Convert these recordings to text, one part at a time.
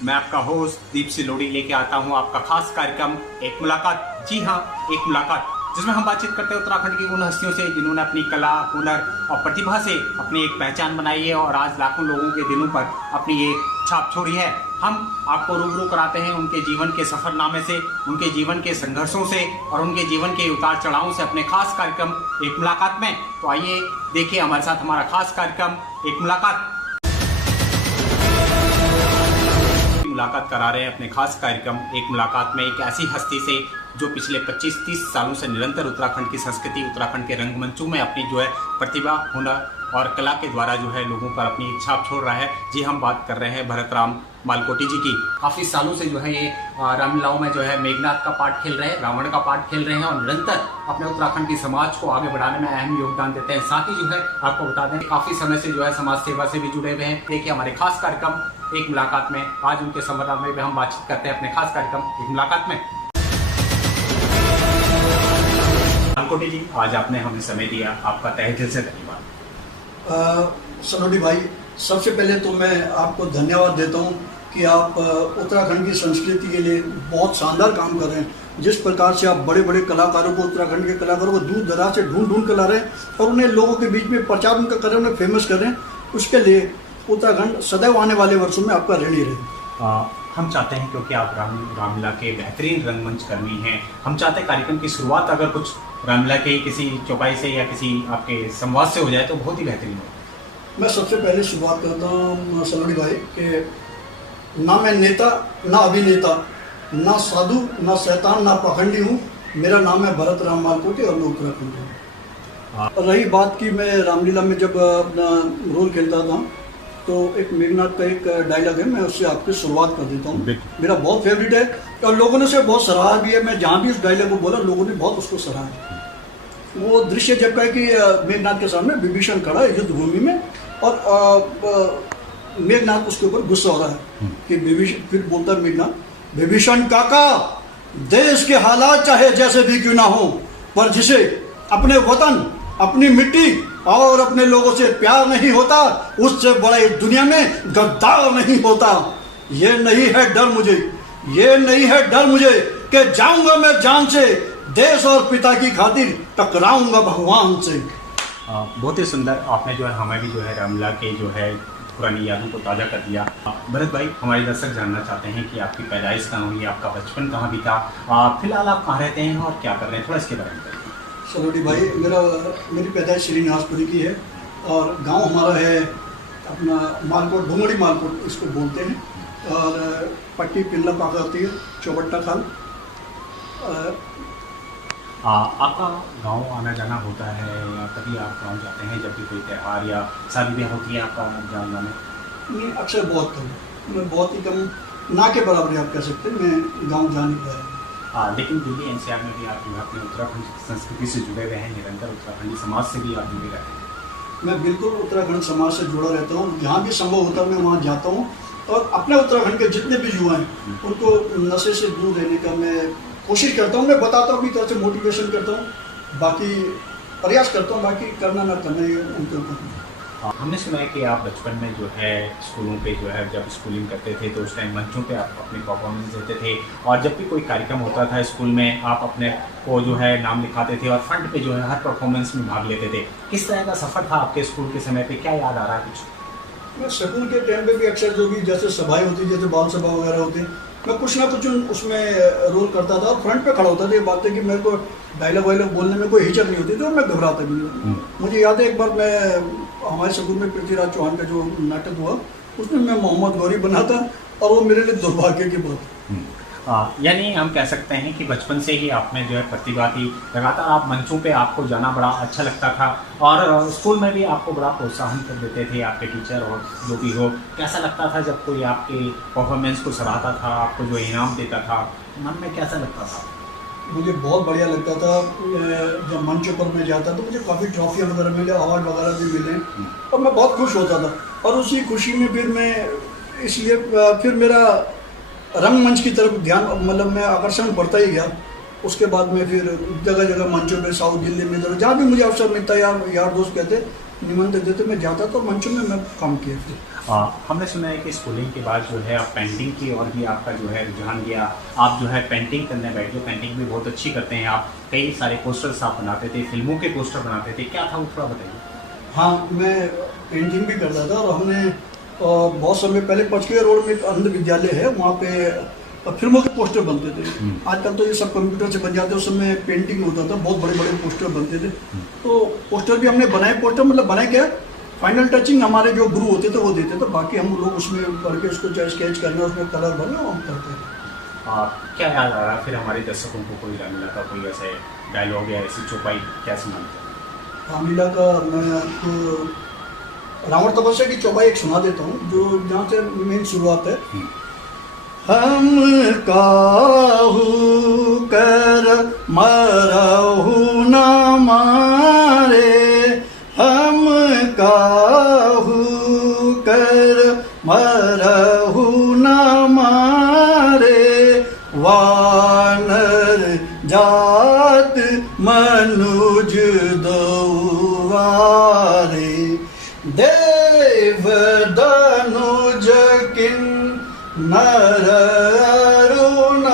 मैं आपका होस्ट दीप सिलोड़ी लेके आता हूँ आपका खास कार्यक्रम एक मुलाकात। जी हाँ, एक मुलाकात जिसमें हम बातचीत करते हैं उत्तराखंड की उन हस्तियों से जिन्होंने अपनी कला, हुनर और प्रतिभा से अपनी एक पहचान बनाई है और आज लाखों लोगों के दिलों पर अपनी एक छाप छोड़ी है। हम आपको रूबरू कराते हैं उनके जीवन के सफरनामे से, उनके जीवन के संघर्षों से और उनके जीवन के उतार चढ़ावों से अपने खास कार्यक्रम एक मुलाकात में। तो आइए देखिए हमारे साथ हमारा खास कार्यक्रम एक मुलाकात करा रहे हैं अपने खास कार्यक्रम एक मुलाकात में एक ऐसी हस्ती से जो पिछले 25-30 सालों से निरंतर उत्तराखंड की संस्कृति, उत्तराखंड के रंगमंचों में अपनी जो है प्रतिभा, हुनर और कला के द्वारा जो है लोगों पर अपनी छाप छोड़ रहा है। जी, हम बात कर रहे हैं भरत राम मालकोटी जी की। काफ़ी सालों से जो है ये रामलीलाओं में जो है मेघनाथ का पार्ट खेल रहे हैं, रावण का पार्ट खेल रहे हैं और निरंतर अपने उत्तराखंड की समाज को आगे बढ़ाने में अहम योगदान देते हैं। साथ ही जो है आपको बता दें काफ़ी समय से जो है समाज सेवा से भी जुड़े हुए हैं। देखिए हमारे खास कार्यक्रम एक मुलाकात में आज उनके संवाद में हम बातचीत करते हैं अपने खास कार्यक्रम एक मुलाकात में। मालकोटी जी, आज आपने हमें समय दिया, आपका तहे दिल से धन्यवाद। सलोटी भाई, सबसे पहले तो मैं आपको धन्यवाद देता हूँ कि आप उत्तराखंड की संस्कृति के लिए बहुत शानदार काम कर रहे हैं। जिस प्रकार से आप बड़े बड़े कलाकारों को, उत्तराखंड के कलाकारों को दूर दराज से ढूंढ कर ला रहे हैं और उन्हें लोगों के बीच में प्रचार उनका कर रहे हैं, उन्हें फेमस कर रहे हैं, उसके लिए उत्तराखंड सदैव आने वाले वर्षों में आपका ऋणी रहे। हम चाहते हैं क्योंकि आप रामलीला के बेहतरीन रंगमंच कर्मी हैं, हम चाहते हैं कार्यक्रम की शुरुआत अगर कुछ रामलीला के किसी चौपाई से या किसी आपके संवाद से हो जाए तो बहुत ही बेहतरीन हो। मैं सबसे पहले शुरुआत करता हूँ सलोनी भाई कि ना मैं नेता, ना अभिनेता, ना साधु, ना शैतान, ना पाखंडी हूँ। मेरा नाम है भरत राम मालकोटी और मैं उत्तराखंड हूँ। रही बात की, मैं रामलीला में जब अपना रोल खेलता था तो एक मेघनाथ का एक डायलॉग है, मैं उससे आपकी शुरुआत कर देता हूँ। मेरा बहुत फेवरेट है और लोगों ने उसे बहुत सराहा भी है। मैं जहाँ भी उस डायलॉग को बोला लोगों ने बहुत उसको सराहा है। वो दृश्य जब का है कि मेघनाथ के सामने विभीषण खड़ा है युद्ध भूमि में और मेघनाथ उसके ऊपर गुस्सा हो रहा है कि विभीषण, फिर बोलता है मेघनाथ, विभीषण काका, देश के हालात चाहे जैसे भी क्यों ना हो, पर जिसे अपने वतन, अपनी मिट्टी और अपने लोगों से प्यार नहीं होता, उससे बड़ा इस दुनिया में गद्दार नहीं होता। ये नहीं है डर मुझे, ये नहीं है डर मुझे कि जाऊंगा मैं जान से, देश और पिता की खातिर टकराऊंगा भगवान से। बहुत ही सुंदर आपने जो है हमें भी जो है रामलीला के जो है पुरानी यादों को ताज़ा कर दिया। भरत भाई, हमारे दर्शक जानना चाहते हैं कि आपकी पैदाइश कहाँ हुई, आपका बचपन कहाँ बीता, फिलहाल आप कहाँ रहते हैं और क्या कर रहे हैं, थोड़ा इसके बारे में बताइए। सलोटी भाई, मेरी पैदाइश श्रीनिवासपुरी की है और गांव हमारा है अपना मालकोट, भुंगड़ी मालकोट इसको बोलते हैं, और पट्टी पिल्ला पाका होती है, चौबट्टा खाल। आपका गांव आना जाना होता है या कभी आप गांव जाते हैं जब भी कोई त्यौहार या शादी ब्याह होती है, आपका जाना में? नहीं, अक्सर बहुत कम, मैं बहुत ही कम, ना के बराबर आप कह सकते हैं, मैं गाँव जा नहीं पाया। लेकिन दिल्ली एनसीआर में भी आप जो है अपने उत्तराखंड संस्कृति से जुड़े हुए हैं, निरंतर उत्तराखंडी समाज से भी आप जुड़े रहते हैं। मैं बिल्कुल उत्तराखंड समाज से जुड़ा रहता हूँ, जहाँ भी संभव होता है मैं वहाँ जाता हूँ और अपने उत्तराखंड के जितने भी युवा हैं उनको नशे से दूर रहने का मैं कोशिश करता हूँ। मैं बताता हूँ, अपनी तरह से मोटिवेशन करता हूँ, बाकी प्रयास करता हूँ, बाकी करना ना करना ये उनके ऊपर। हमने सुना है कि आप बचपन में जो है स्कूलों पे जो है जब स्कूलिंग करते थे तो उस टाइम मंचों पे आप अपने परफॉर्मेंस देते थे और जब भी कोई कार्यक्रम होता था स्कूल में आप अपने को जो है नाम लिखाते थे और फ्रंट पे जो है हर परफॉर्मेंस में भाग लेते थे। किस तरह का सफ़र था आपके स्कूल के समय पे, क्या याद आ रहा है कुछ? मैं स्कूल के टाइम पे भी अक्सर जो भी जैसे सभाएं होती, जैसे बाल सभा वगैरह होती, मैं कुछ ना कुछ उसमें रोल करता था और फ्रंट पे खड़ा होता था। ये बात है कि मेरे को डायलॉग वायलॉग बोलने में कोई हिचक नहीं होती थी और मैं घबराता भी नहीं। मुझे याद है एक बार मैं हमारे स्कूल में पृथ्वीराज चौहान का जो नाटक हुआ उसमें मैं मोहम्मद गौरी बना था और वो मेरे लिए दुर्भाग्य की बात। यानी हम कह सकते हैं कि बचपन से ही आप में जो है प्रतिभा थी, लगातार आप मंचों पे आपको जाना बड़ा अच्छा लगता था और स्कूल में भी आपको बड़ा प्रोत्साहन कर देते थे आपके टीचर और जो भी हो। कैसा लगता था जब कोई आपके परफॉर्मेंस को सराहता था, आपको जो इनाम देता था, मन में कैसा लगता था? मुझे बहुत बढ़िया लगता था। जब मंच पर मैं जाता तो मुझे काफ़ी ट्रॉफियाँ वगैरह मिले, अवार्ड वगैरह भी मिले और मैं बहुत खुश होता था और उसी खुशी में फिर मैं इसलिए फिर मेरा रंगमंच की तरफ ध्यान, मतलब मैं आकर्षण बढ़ता ही गया। उसके बाद में फिर जगह जगह मंचों पे, साउथ दिल्ली में, जहाँ भी मुझे अवसर मिलता है या यार दोस्त कहते निमंत्रण देते मैं जाता तो मंचों में मैं काम किया फिर। हमने सुना है कि स्कूलिंग के बाद जो है आप पेंटिंग की और भी आपका जो है रुझान गया, आप जो है पेंटिंग करने बैठ गए। पेंटिंग भी बहुत अच्छी करते हैं आप, कई सारे पोस्टर्स आप बनाते थे, फिल्मों के पोस्टर बनाते थे, क्या था वो थोड़ा बताइए। हाँ, मैं पेंटिंग भी करता था और हमने बहुत समय पहले पचकिया रोड में एक अंध विद्यालय है, वहाँ पे फिल्मों के पोस्टर बनते थे। आजकल तो ये सब कंप्यूटर से बन जाते हैं, उस समय पेंटिंग होता था, बहुत बड़े बड़े पोस्टर बनते थे। तो पोस्टर भी हमने बनाए, पोस्टर मतलब बनाए क्या, फाइनल टचिंग हमारे जो गुरु होते थे वो देते थे, बाकी हम लोग उसमें करके उसको चाहे स्केच करना, उसमें कलर भरना हम करते थे। क्या याद आ रहा फिर हमारे दर्शकों को, कोई रामलीला का कोई ऐसे डायलॉग या ऐसी चौपाई क्या सुनाते? रामलीला का मैं आपको रावण तपस्या की चौपाई एक सुना देता हूँ, जो जहाँ से मेन शुरुआत है। हम काहू कर मरहू न मारे, हम काहू कर मरहू न मारे, वानर जात मनुज दुआरे, देव धनुज किन नर अरुणागा,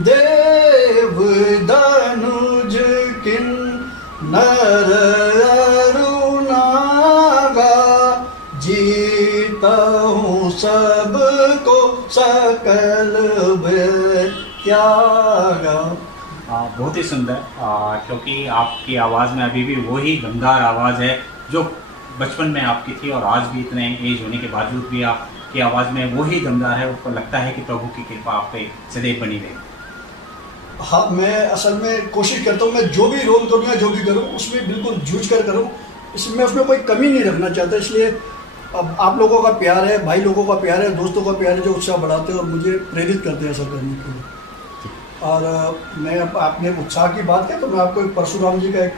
देव धनुज किन नर अरुणागा, जीता हूँ सबको सकल त्यागा। बहुत ही सुंदर, क्योंकि आपकी आवाज़ में अभी भी वही गंदार आवाज़ है जो बचपन में आपकी थी, और आज भी इतने एज होने के बावजूद भी आपकी आवाज़ में वही दमदार है। उसको लगता है कि प्रभु की कृपा आप पे सदैव बनी रहे। हाँ, मैं असल में कोशिश करता हूँ, मैं जो भी रोल करूँ या जो भी करूँ उसमें बिल्कुल जूझ कर करूँ, इसमें उसमें कोई कमी नहीं रखना चाहता। इसलिए अब आप लोगों का प्यार है, भाई लोगों का प्यार है, दोस्तों का प्यार है, जो उत्साह बढ़ाते हैं और मुझे प्रेरित करते हैं ऐसा करने के लिए। और मैं आपने उत्साह की बात है तो मैं आपको एक परशुराम जी का एक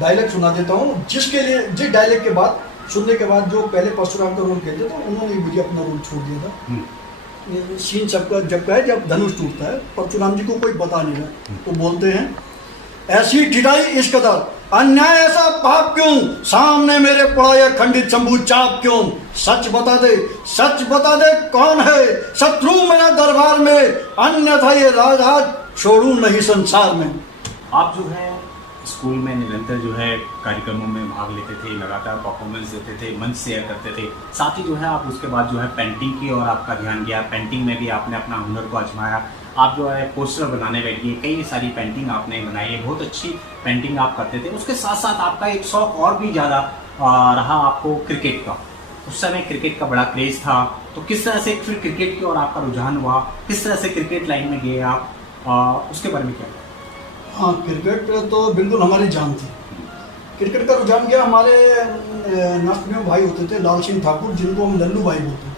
डायलॉग सुना देता हूँ, जिसके लिए जिस डायलॉग के बाद सुनने के बाद जो पहले परशुराम का रोल खेलते थे उन्होंने मुझे अपना रोल छोड़ दिया था। सीन सबका जब का है जब धनुष टूटता है, परशुराम जी को कोई बता नहीं रहा, तो बोलते हैं, ऐसी ठिठाई इस कदर, अन्याय ऐसा पाप क्यों, सामने मेरे पड़ा यह खंडित शंभू चाप क्यों, सच बता दे कौन है शत्रु मेरा दरबार में, अन्यथा ये राज छोड़ू नहीं संसार में। आप जो है स्कूल में निरंतर जो है कार्यक्रमों में भाग लेते थे, लगातार परफॉर्मेंस देते थे, मंच शेयर करते थे, साथ ही जो है आप उसके बाद जो है पेंटिंग की और आपका ध्यान गया, पेंटिंग में भी आपने अपना हुनर को आजमाया। आप जो है पोस्टर बनाने बैठ गए, कई सारी पेंटिंग आपने बनाई है, बहुत अच्छी पेंटिंग आप करते थे। उसके साथ साथ आपका एक शौक और भी ज़्यादा रहा आपको क्रिकेट का। उस समय क्रिकेट का बड़ा क्रेज़ था, तो किस तरह से फिर क्रिकेट की और आपका रुझान हुआ, किस तरह से क्रिकेट लाइन में गए आप, उसके बारे में क्या? हाँ, क्रिकेट तो बिल्कुल हमारी जान थी। क्रिकेट का रुझान क्या, हमारे नष्ट में भाई होते थे लाल सिंह ठाकुर, जिनको हम लल्लू भाई बोलते हैं,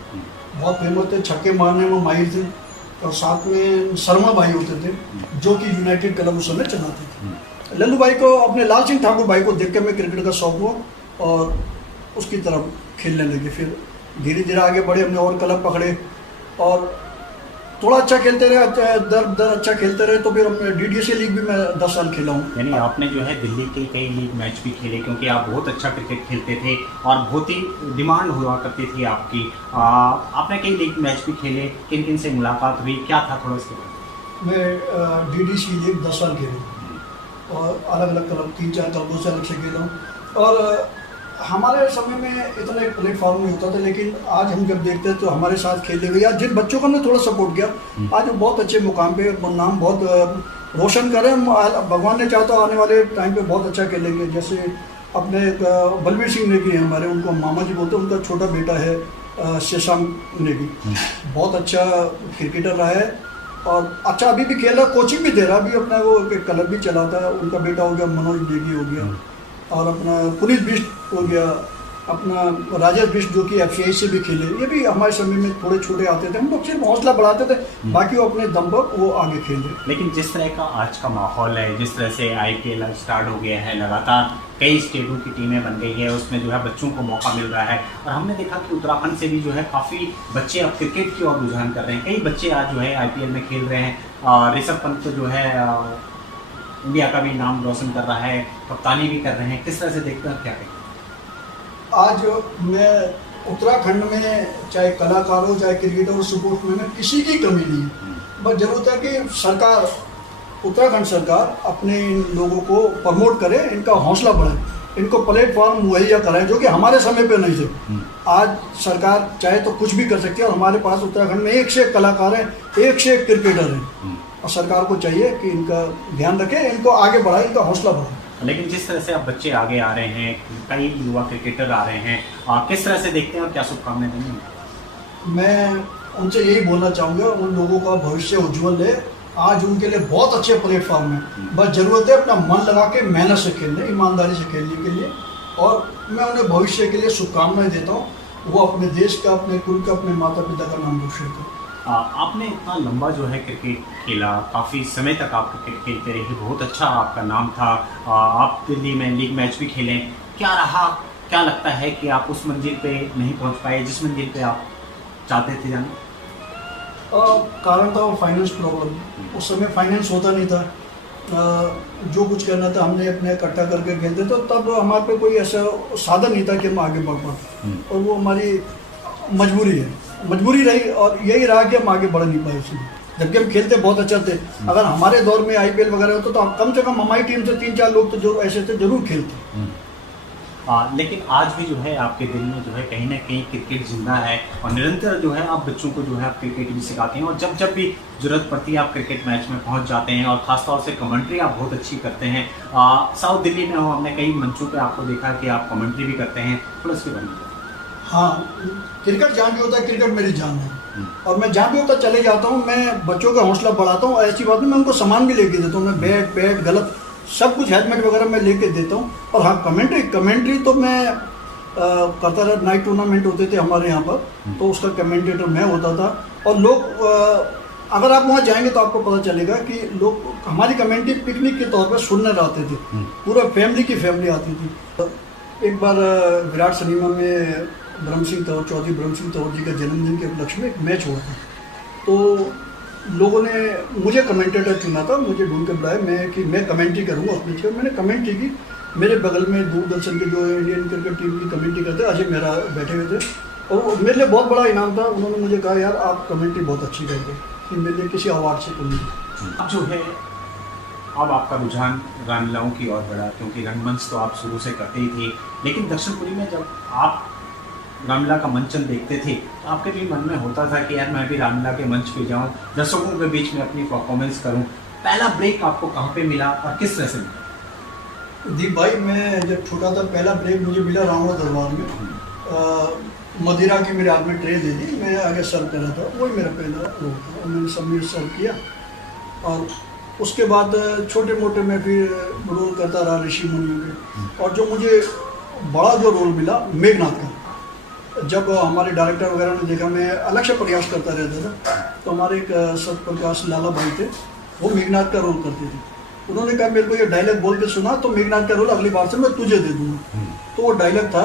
बहुत फेमस थे, छक्के मारने में माहिर थे। और साथ में शर्मा भाई होते थे जो कि यूनाइटेड क्लब उस समय चलाते थे। लल्लू भाई को, अपने लाल सिंह ठाकुर भाई को देख के मैं क्रिकेट का शौक हुआ और उसकी तरफ खेलने लगे। फिर धीरे धीरे आगे बढ़े, हमने और क्लब पकड़े और थोड़ा अच्छा खेलते रहे, दर अच्छा खेलते रहे, तो फिर हमने DDSA लीग भी मैं 10 साल खेला हूँ। यानी आपने जो है दिल्ली के कई लीग मैच भी खेले, क्योंकि आप बहुत अच्छा क्रिकेट खेलते थे और बहुत ही डिमांड हुआ करती थी आपकी। आपने कई लीग मैच भी खेले, किन किन से मुलाकात हुई, क्या था थोड़ा इसके बारे में? मैं DDC लीग 10 साल खेला और अलग अलग क्लब 3-4 क्लबों से अलग से खेला हूँ। और हमारे समय में इतना एक प्लेटफॉर्म नहीं होता था, लेकिन आज हम जब देखते हैं तो हमारे साथ खेले हुए या जिन बच्चों को हमने थोड़ा सपोर्ट किया, आज वो बहुत अच्छे मुकाम पे नाम बहुत रोशन करें। भगवान ने चाहा तो आने वाले टाइम पे बहुत अच्छा खेलेंगे। जैसे अपने बलवीर सिंह नेगी हैं हमारे, उनको मामा जी बोलते हैं, उनका छोटा बेटा है शशांक नेगी, बहुत अच्छा क्रिकेटर रहा है और अच्छा अभी भी खेल रहा, कोचिंग भी दे रहा, अभी अपना वो क्लब भी चलाता है। उनका बेटा हो गया मनोज नेगी हो गया, और अपना पुनीत बिष्ट हो गया, अपना राजेश बिष्ट जो कि FCI से भी खेले। ये भी हमारे समय में थोड़े छोटे आते थे, हम लोग सिर्फ हौसला बढ़ाते थे, बाकी वो अपने दम पर वो आगे खेले। लेकिन जिस तरह का आज का माहौल है, जिस तरह से IPL स्टार्ट हो गया है, लगातार कई स्टेटों की टीमें बन गई है, उसमें जो है बच्चों को मौका मिल रहा है। और हमने देखा कि उत्तराखंड से भी जो है काफ़ी बच्चे अब क्रिकेट की ओर रुझान कर रहे हैं। कई बच्चे आज जो है IPL में खेल रहे हैं। ऋषभ पंत जो है इंडिया का भी नाम रोशन कर रहा है, कप्तानी भी कर रहे हैं, किस तरह से देखते हैं, क्या कहेंगे? आज मैं उत्तराखंड में चाहे कलाकार हो चाहे क्रिकेटर हो, स्पोर्ट्स में किसी की कमी नहीं है। बस जरूरत है कि सरकार, उत्तराखंड सरकार अपने इन लोगों को प्रमोट करे, इनका हौसला बढ़े, इनको प्लेटफॉर्म मुहैया कराए जो कि हमारे समय पे नहीं थे। आज सरकार चाहे तो कुछ भी कर सकती है और हमारे पास उत्तराखंड में एक से एक कलाकार हैं, एक से एक क्रिकेटर हैं और सरकार को चाहिए कि इनका ध्यान रखे, इनको आगे बढ़ाए, इनका हौसला बढ़ाए। लेकिन जिस तरह से अब बच्चे आगे आ रहे हैं, कई युवा क्रिकेटर आ रहे हैं, किस तरह से देखते हैं और क्या शुभकामनाएं देंगे? मैं उनसे यही बोलना चाहूँगा, उन लोगों का भविष्य उज्जवल है। आज उनके लिए बहुत अच्छे प्लेटफॉर्म है, बस ज़रूरत है अपना मन लगा के मेहनत से खेलने, ईमानदारी से खेलने के लिए। और मैं उन्हें भविष्य के लिए शुभकामनाएं देता हूँ, वो अपने देश का, अपने कुल का, अपने माता पिता का नाम रोशन करें। आपने इतना लंबा जो है क्रिकेट खेला, काफ़ी समय तक आप क्रिकेट खेलते रहे, बहुत अच्छा आपका नाम था, आप दिल्ली में लीग मैच भी खेले, क्या रहा, क्या लगता है कि आप उस मंजिल पे नहीं पहुंच पाए जिस मंजिल पे आप चाहते थे जाना? कारण था फाइनेंस प्रॉब्लम। उस समय फाइनेंस होता नहीं था, जो कुछ करना था हमने अपने इकट्ठा करके खेलते, तो तब हमारे पे कोई ऐसा साधन नहीं था कि हम आगे बढ़ पाए, और वो हमारी मजबूरी रही और यही रहा कि हम आगे बढ़ नहीं पाए उसमें। जबकि हम खेलते बहुत अच्छा थे, अगर हमारे दौर में IPL वगैरह होता तो कम से कम हमारी टीम से 3-4 लोग तो जो ऐसे थे जरूर खेलते। लेकिन आज भी जो है आपके दिल में जो है कहीं ना कहीं क्रिकेट जिंदा है और निरंतर जो है आप बच्चों को जो है आप क्रिकेट भी सिखाते हैं और जब जब भी जरूरत पड़ती है आप क्रिकेट मैच में पहुंच जाते हैं और खासतौर से कमेंट्री आप बहुत अच्छी करते हैं। साउथ दिल्ली में हो, हमने कई मंचों पे आपको देखा कि आप कमेंट्री भी करते हैं, थोड़ा इसके बारे में। हाँ, क्रिकेट जहाँ भी होता है, क्रिकेट मेरी जान है और मैं जहाँ भी होता चले जाता हूँ, मैं बच्चों का हौसला बढ़ाता हूँ। ऐसी बात नहीं, मैं उनको सामान भी लेके देता हूँ, मैं बैट पैड गलत सब कुछ हेलमेट वगैरह मैं लेके देता हूँ। और हाँ, कमेंट्री तो मैं करता रहा। नाइट टूर्नामेंट होते थे हमारे यहाँ पर, तो उसका कमेंटेटर मैं होता था। और लोग अगर आप वहाँ जाएंगे तो आपको पता चलेगा कि लोग हमारी कमेंट्री पिकनिक के तौर पर सुनने आते थे, पूरा फैमिली की फैमिली आती थी। एक बार विराट सिनेमा में चौधरी ब्रह्म सिंह तंवर जी का जन्मदिन के उपलक्ष्य में एक मैच हुआ था, तो लोगों ने मुझे कमेंटेटर चुना था, मुझे ढूंढ के बुलाया मैं कमेंट्री करूँगा अपनी चीज़। मैंने कमेंट्री की। मेरे बगल में दूरदर्शन के जो इंडियन क्रिकेट टीम की कमेंट्री करते अजय मेहरा बैठे हुए थे और वो मेरे लिए बहुत बड़ा इनाम था। उन्होंने मुझे कहा, यार आप कमेंट्री बहुत अच्छी करते हैं, कि मेरे लिए किसी अवार्ड से कम नहीं। अब जो है अब आपका रुझान रामलीलाओं की ओर बढ़ा, क्योंकि रंगमंच तो आप शुरू से करते ही थे, लेकिन दक्षिणपुरी में जब आप रामलीला का मंचन देखते थे तो आपके भी मन में होता था कि यार मैं भी रामलीला के मंच पे जाऊं, दर्शकों के बीच में अपनी परफॉर्मेंस करूं। पहला ब्रेक आपको कहाँ पे मिला और किस तरह से मिला? दीप भाई, मैं जब छोटा था, पहला ब्रेक मुझे मिला रावण दरबार में। मदिरा की मेरे हाथ में ट्रे दे दी, मैं आगे सर्व कर रहा था, वही मेरा पहला रोल था और मैंने सब सर्व किया। और उसके बाद छोटे मोटे मैं फिर रोल करता रहा ऋषि मुनियों के। और जो मुझे बड़ा जो रोल मिला मेघनाथ का, जब हमारे डायरेक्टर वगैरह ने देखा मैं अलग से प्रयास करता रहता था, तो हमारे एक सत्यप्रकाश लाला भाई थे, वो मेघनाथ का रोल करते थे। उन्होंने कहा मेरे को ये डायलॉग बोल के सुना तो मेघनाथ का रोल अगली बार से मैं तुझे दे दूंगा। तो वो डायलॉग था,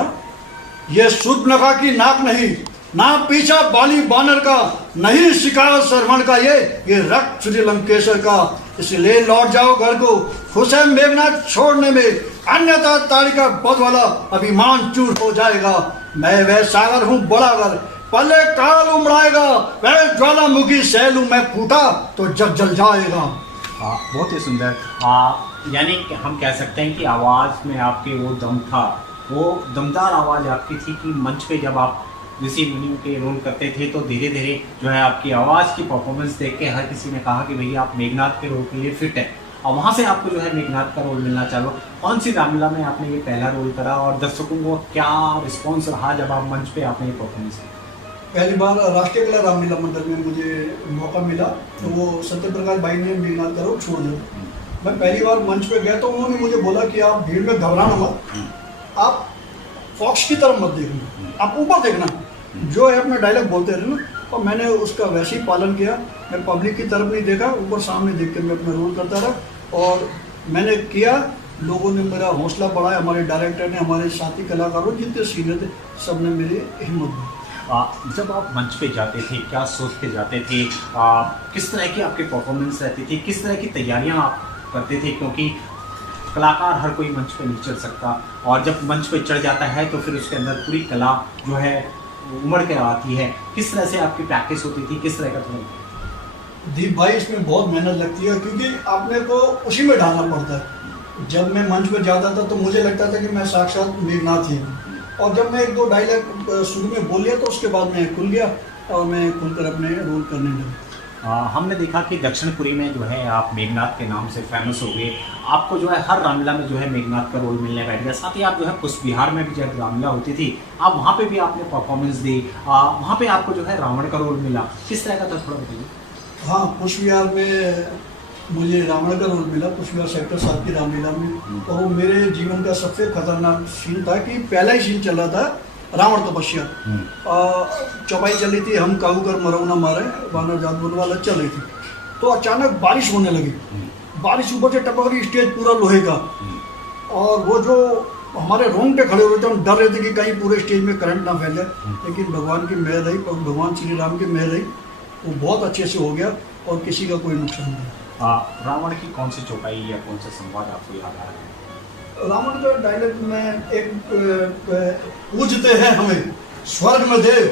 ये शूर्पणखा की नाक नहीं, ना पीछा बाली बानर का, नहीं शिकार श्रवण का, ये रक्त श्रीलंकेश्वर का, इसलिए लौट जाओ घर को, खुश है मेघनाथ छोड़ने में, अन्यथा तारिका बद वाला अभिमान चूर हो जाएगा। मैं वह सागर हूँ बड़ा अगर पल्ले काल उमड़ाएगा, वह ज्वालामुखी सैलू मैं फूटा तो जग जल जाएगा। हाँ, बहुत ही सुंदर। यानी कि हम कह सकते हैं कि आवाज़ में आपके वो दम था, वो दमदार आवाज़ आपकी थी कि मंच पे जब आप ऋषि मुनियों के रोल करते थे तो धीरे धीरे जो है आपकी आवाज़ की परफॉर्मेंस देख के हर किसी ने कहा कि भैया आप मेघनाथ के रोल के लिए फिट है, और वहाँ से आपको जो है मेघनाथ का रोल मिलना चालू। कौन सी रामलीला में आपने ये पहला रोल करा और दर्शकों को क्या रिस्पॉन्स रहा जब आप मंच पे आपने ये परफॉर्मेंस की? पहली बार राष्ट्रीय कला रामलीला मंडल में मुझे मौका मिला, तो वो सत्यप्रकाश भाई ने मेघनाथ का रोल छोड़ दिया। मैं पहली बार मंच पे गया तो उन्होंने मुझे बोला कि आप भीड़ में घबराना मत, आप फॉक्स की तरफ मत देखना, आप ऊपर देखना, जो है अपना डायलॉग बोलते रहना। और मैंने उसका वैसे ही पालन किया, मैं पब्लिक की तरफ नहीं देखा, ऊपर सामने देख के मैं अपना रोल करता रहा और मैंने किया। लोगों ने मेरा हौसला बढ़ाया, हमारे डायरेक्टर ने, हमारे साथी कलाकारों जितने सीनियर थे, सब ने मेरी हिम्मत दी। जब आप मंच पे जाते थे क्या सोच के जाते थे, किस तरह की आपकी परफॉर्मेंस रहती थी, किस तरह की तैयारियां आप करते थे, क्योंकि कलाकार हर कोई मंच पे नहीं चढ़ सकता, और जब मंच पे चढ़ जाता है तो फिर उसके अंदर पूरी कला जो है उमड़ के आती है। किस तरह से आपकी प्रैक्टिस होती थी, किस तरह का थोड़ा? दीप भाई, इसमें बहुत मेहनत लगती है, क्योंकि आपने को उसी में ढालना पड़ता है। जब मैं मंच पर जाता था तो मुझे लगता था कि मैं साक्षात मेघनाथ ही हूँ, और जब मैं एक दो डायलॉग शुरू में बोल लिया तो उसके बाद मैं खुल गया और मैं खुलकर अपने रोल करने लगा। हमने देखा कि दक्षिणपुरी में जो है आप मेघनाथ के नाम से फेमस हो गए। आपको जो है हर रामलीला में जो है मेघनाथ का रोल मिलने बैठ गया। साथ ही आप जो है पुष्प विहार में भी जब रामलीला होती थी, आप वहाँ पे भी आपने परफॉर्मेंस दी, वहाँ पे आपको जो है रावण का रोल मिला। किस तरह का था, थोड़ा बताइए। हाँ, पुष्प विहार में मुझे रावण का रोल मिला, पुष्प विहार सेक्टर 7 की रामलीला में। और वो मेरे जीवन का सबसे खतरनाक सीन था कि पहला ही सीन चल रहा था रावण तपस्या। चौपाई चल रही थी, हम काहू कर मरऊ ना मारे, वानर जात बोलने वाला चल रही थी, तो अचानक बारिश होने लगी। बारिश ऊपर से टपक रही, स्टेज पूरा लोहे का, और वो जो हमारे रोंगटे खड़े हुए थे, हम डर रहे थे कि कहीं पूरे स्टेज में करंट ना फैल जाए। लेकिन भगवान की मेहर रही, भगवान श्री राम की मेहर रही, वो बहुत अच्छे से हो गया और किसी का कोई नुकसान नहीं। रावण की कौन सी चौपाई या कौन सा संवाद आपको याद आ रहा है? रावण का डायलॉग में एक पूजते हैं हमें स्वर्ग में देव,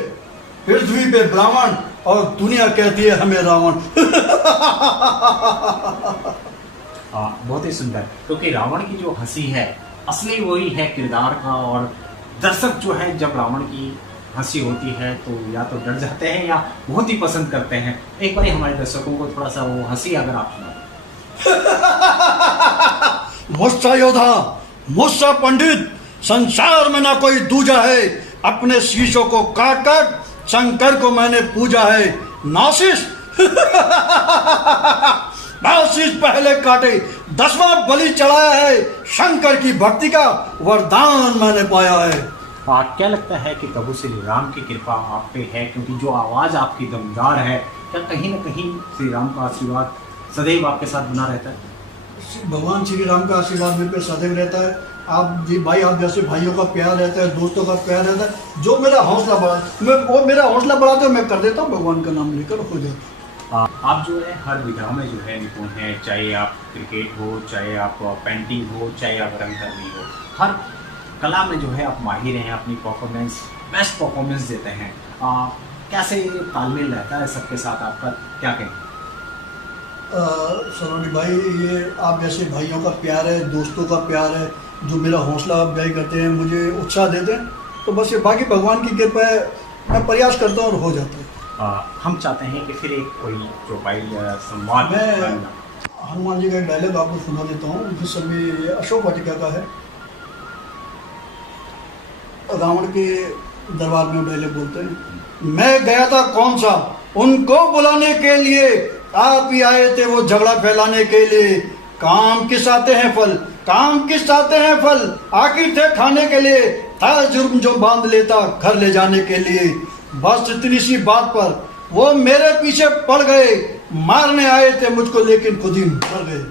पृथ्वी पे ब्राह्मण, और दुनिया कहती है हमें रावण। बहुत ही सुंदर, क्योंकि रावण की जो हंसी है असली वही है किरदार का, और दर्शक जो है जब रावण की हंसी होती है तो या तो डर जाते हैं या बहुत ही पसंद करते हैं। एक बार हमारे दर्शकों को थोड़ा सा वो हंसी अगर आप सुना। मुझसा योद्धा, मुझसा पंडित, संसार में ना कोई दूजा है, अपने शीशों को काट काट शंकर को मैंने पूजा है। नासिस नासिस पहले काटे, 10वां बलि चढ़ाया है, शंकर की भक्ति का वरदान मैंने पाया है। क्या लगता है कि प्रभु श्री राम की कृपा आप पे है, क्योंकि जो आवाज आपकी दमदार है, क्या कहीं न कहीं श्री राम का आशीर्वाद सदैव आपके साथ बना रहता है? भगवान श्री राम का आशीर्वाद मेरे पे सदैव रहता है। आप जी भाई, आप जैसे भाइयों का प्यार रहता है, दोस्तों का प्यार रहता है, जो मेरा हौसला बढ़ा, वो मेरा हौसला बढ़ाते मैं कर देता हूँ, भगवान का नाम लेकर हो जाता। आप जो है हर विधा में जो है निपुण है, चाहे आप क्रिकेट हो, चाहे आप पेंटिंग हो, चाहे आप रंगकर्मी हो, हर कला में जो है आप माहिर हैं, अपनी परफॉर्मेंस बेस्ट परफॉर्मेंस देते हैं। कैसे तालमेल रहता है सबके साथ आपका, क्या कहें? सलोनी भाई, ये आप जैसे भाइयों का प्यार है, दोस्तों का प्यार है, जो मेरा हौसला अफजाई करते हैं, मुझे उत्साह देते हैं, तो बस ये बाकी भगवान की कृपा है, मैं प्रयास करता हूँ और हो जाता है। हम चाहते हैं कि फिर एक कोई चौपाई संवाद। मैं हनुमान जी का एक डायलॉग आपको सुना देता हूँ, जिस समय ये अशोक वाटिका का है। रावण के दरबार में डायलॉग बोलते हैं, मैं गया था कौन सा उनको बुलाने के लिए, आप ही आए थे वो झगड़ा फैलाने के लिए। काम किस आते हैं फल, काम किस आते हैं फल, आखिर थे खाने के लिए, था जुर्म जो बांध लेता घर ले जाने के लिए। बस इतनी सी बात पर वो मेरे पीछे पड़ गए, मारने आए थे मुझको लेकिन खुद ही मर गए।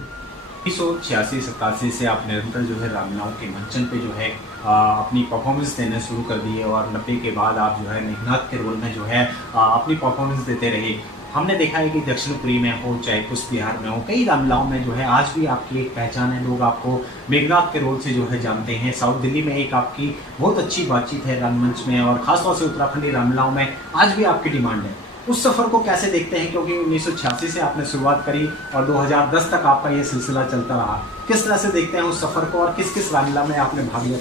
1986-87 से आप निरंतर जो है रामलीलाओं के मंचन पे जो है अपनी परफॉर्मेंस देना शुरू कर दी है, और 90 के बाद आप जो है मेघनाथ के रोल में जो है अपनी परफॉर्मेंस देते रहे। हमने देखा है कि दक्षिणपुरी में हो, चाहे पुष्प विहार में हो, कई रामलीलाओं में जो है आज भी आपकी एक पहचान है, लोग आपको मेघनाथ के रोल से जो है जानते हैं। साउथ दिल्ली में एक आपकी बहुत अच्छी बातचीत है रंगमंच में, और खासतौर से उत्तराखंडी रामलीलाओं में आज भी आपकी डिमांड है। उस सफ़र को कैसे देखते हैं, क्योंकि 1986 से आपने शुरुआत करी और 2010 तक आपका ये सिलसिला चलता रहा, किस तरह से देखते हैं उस सफ़र को, और किस किस रामलीला में आपने भाग लिया?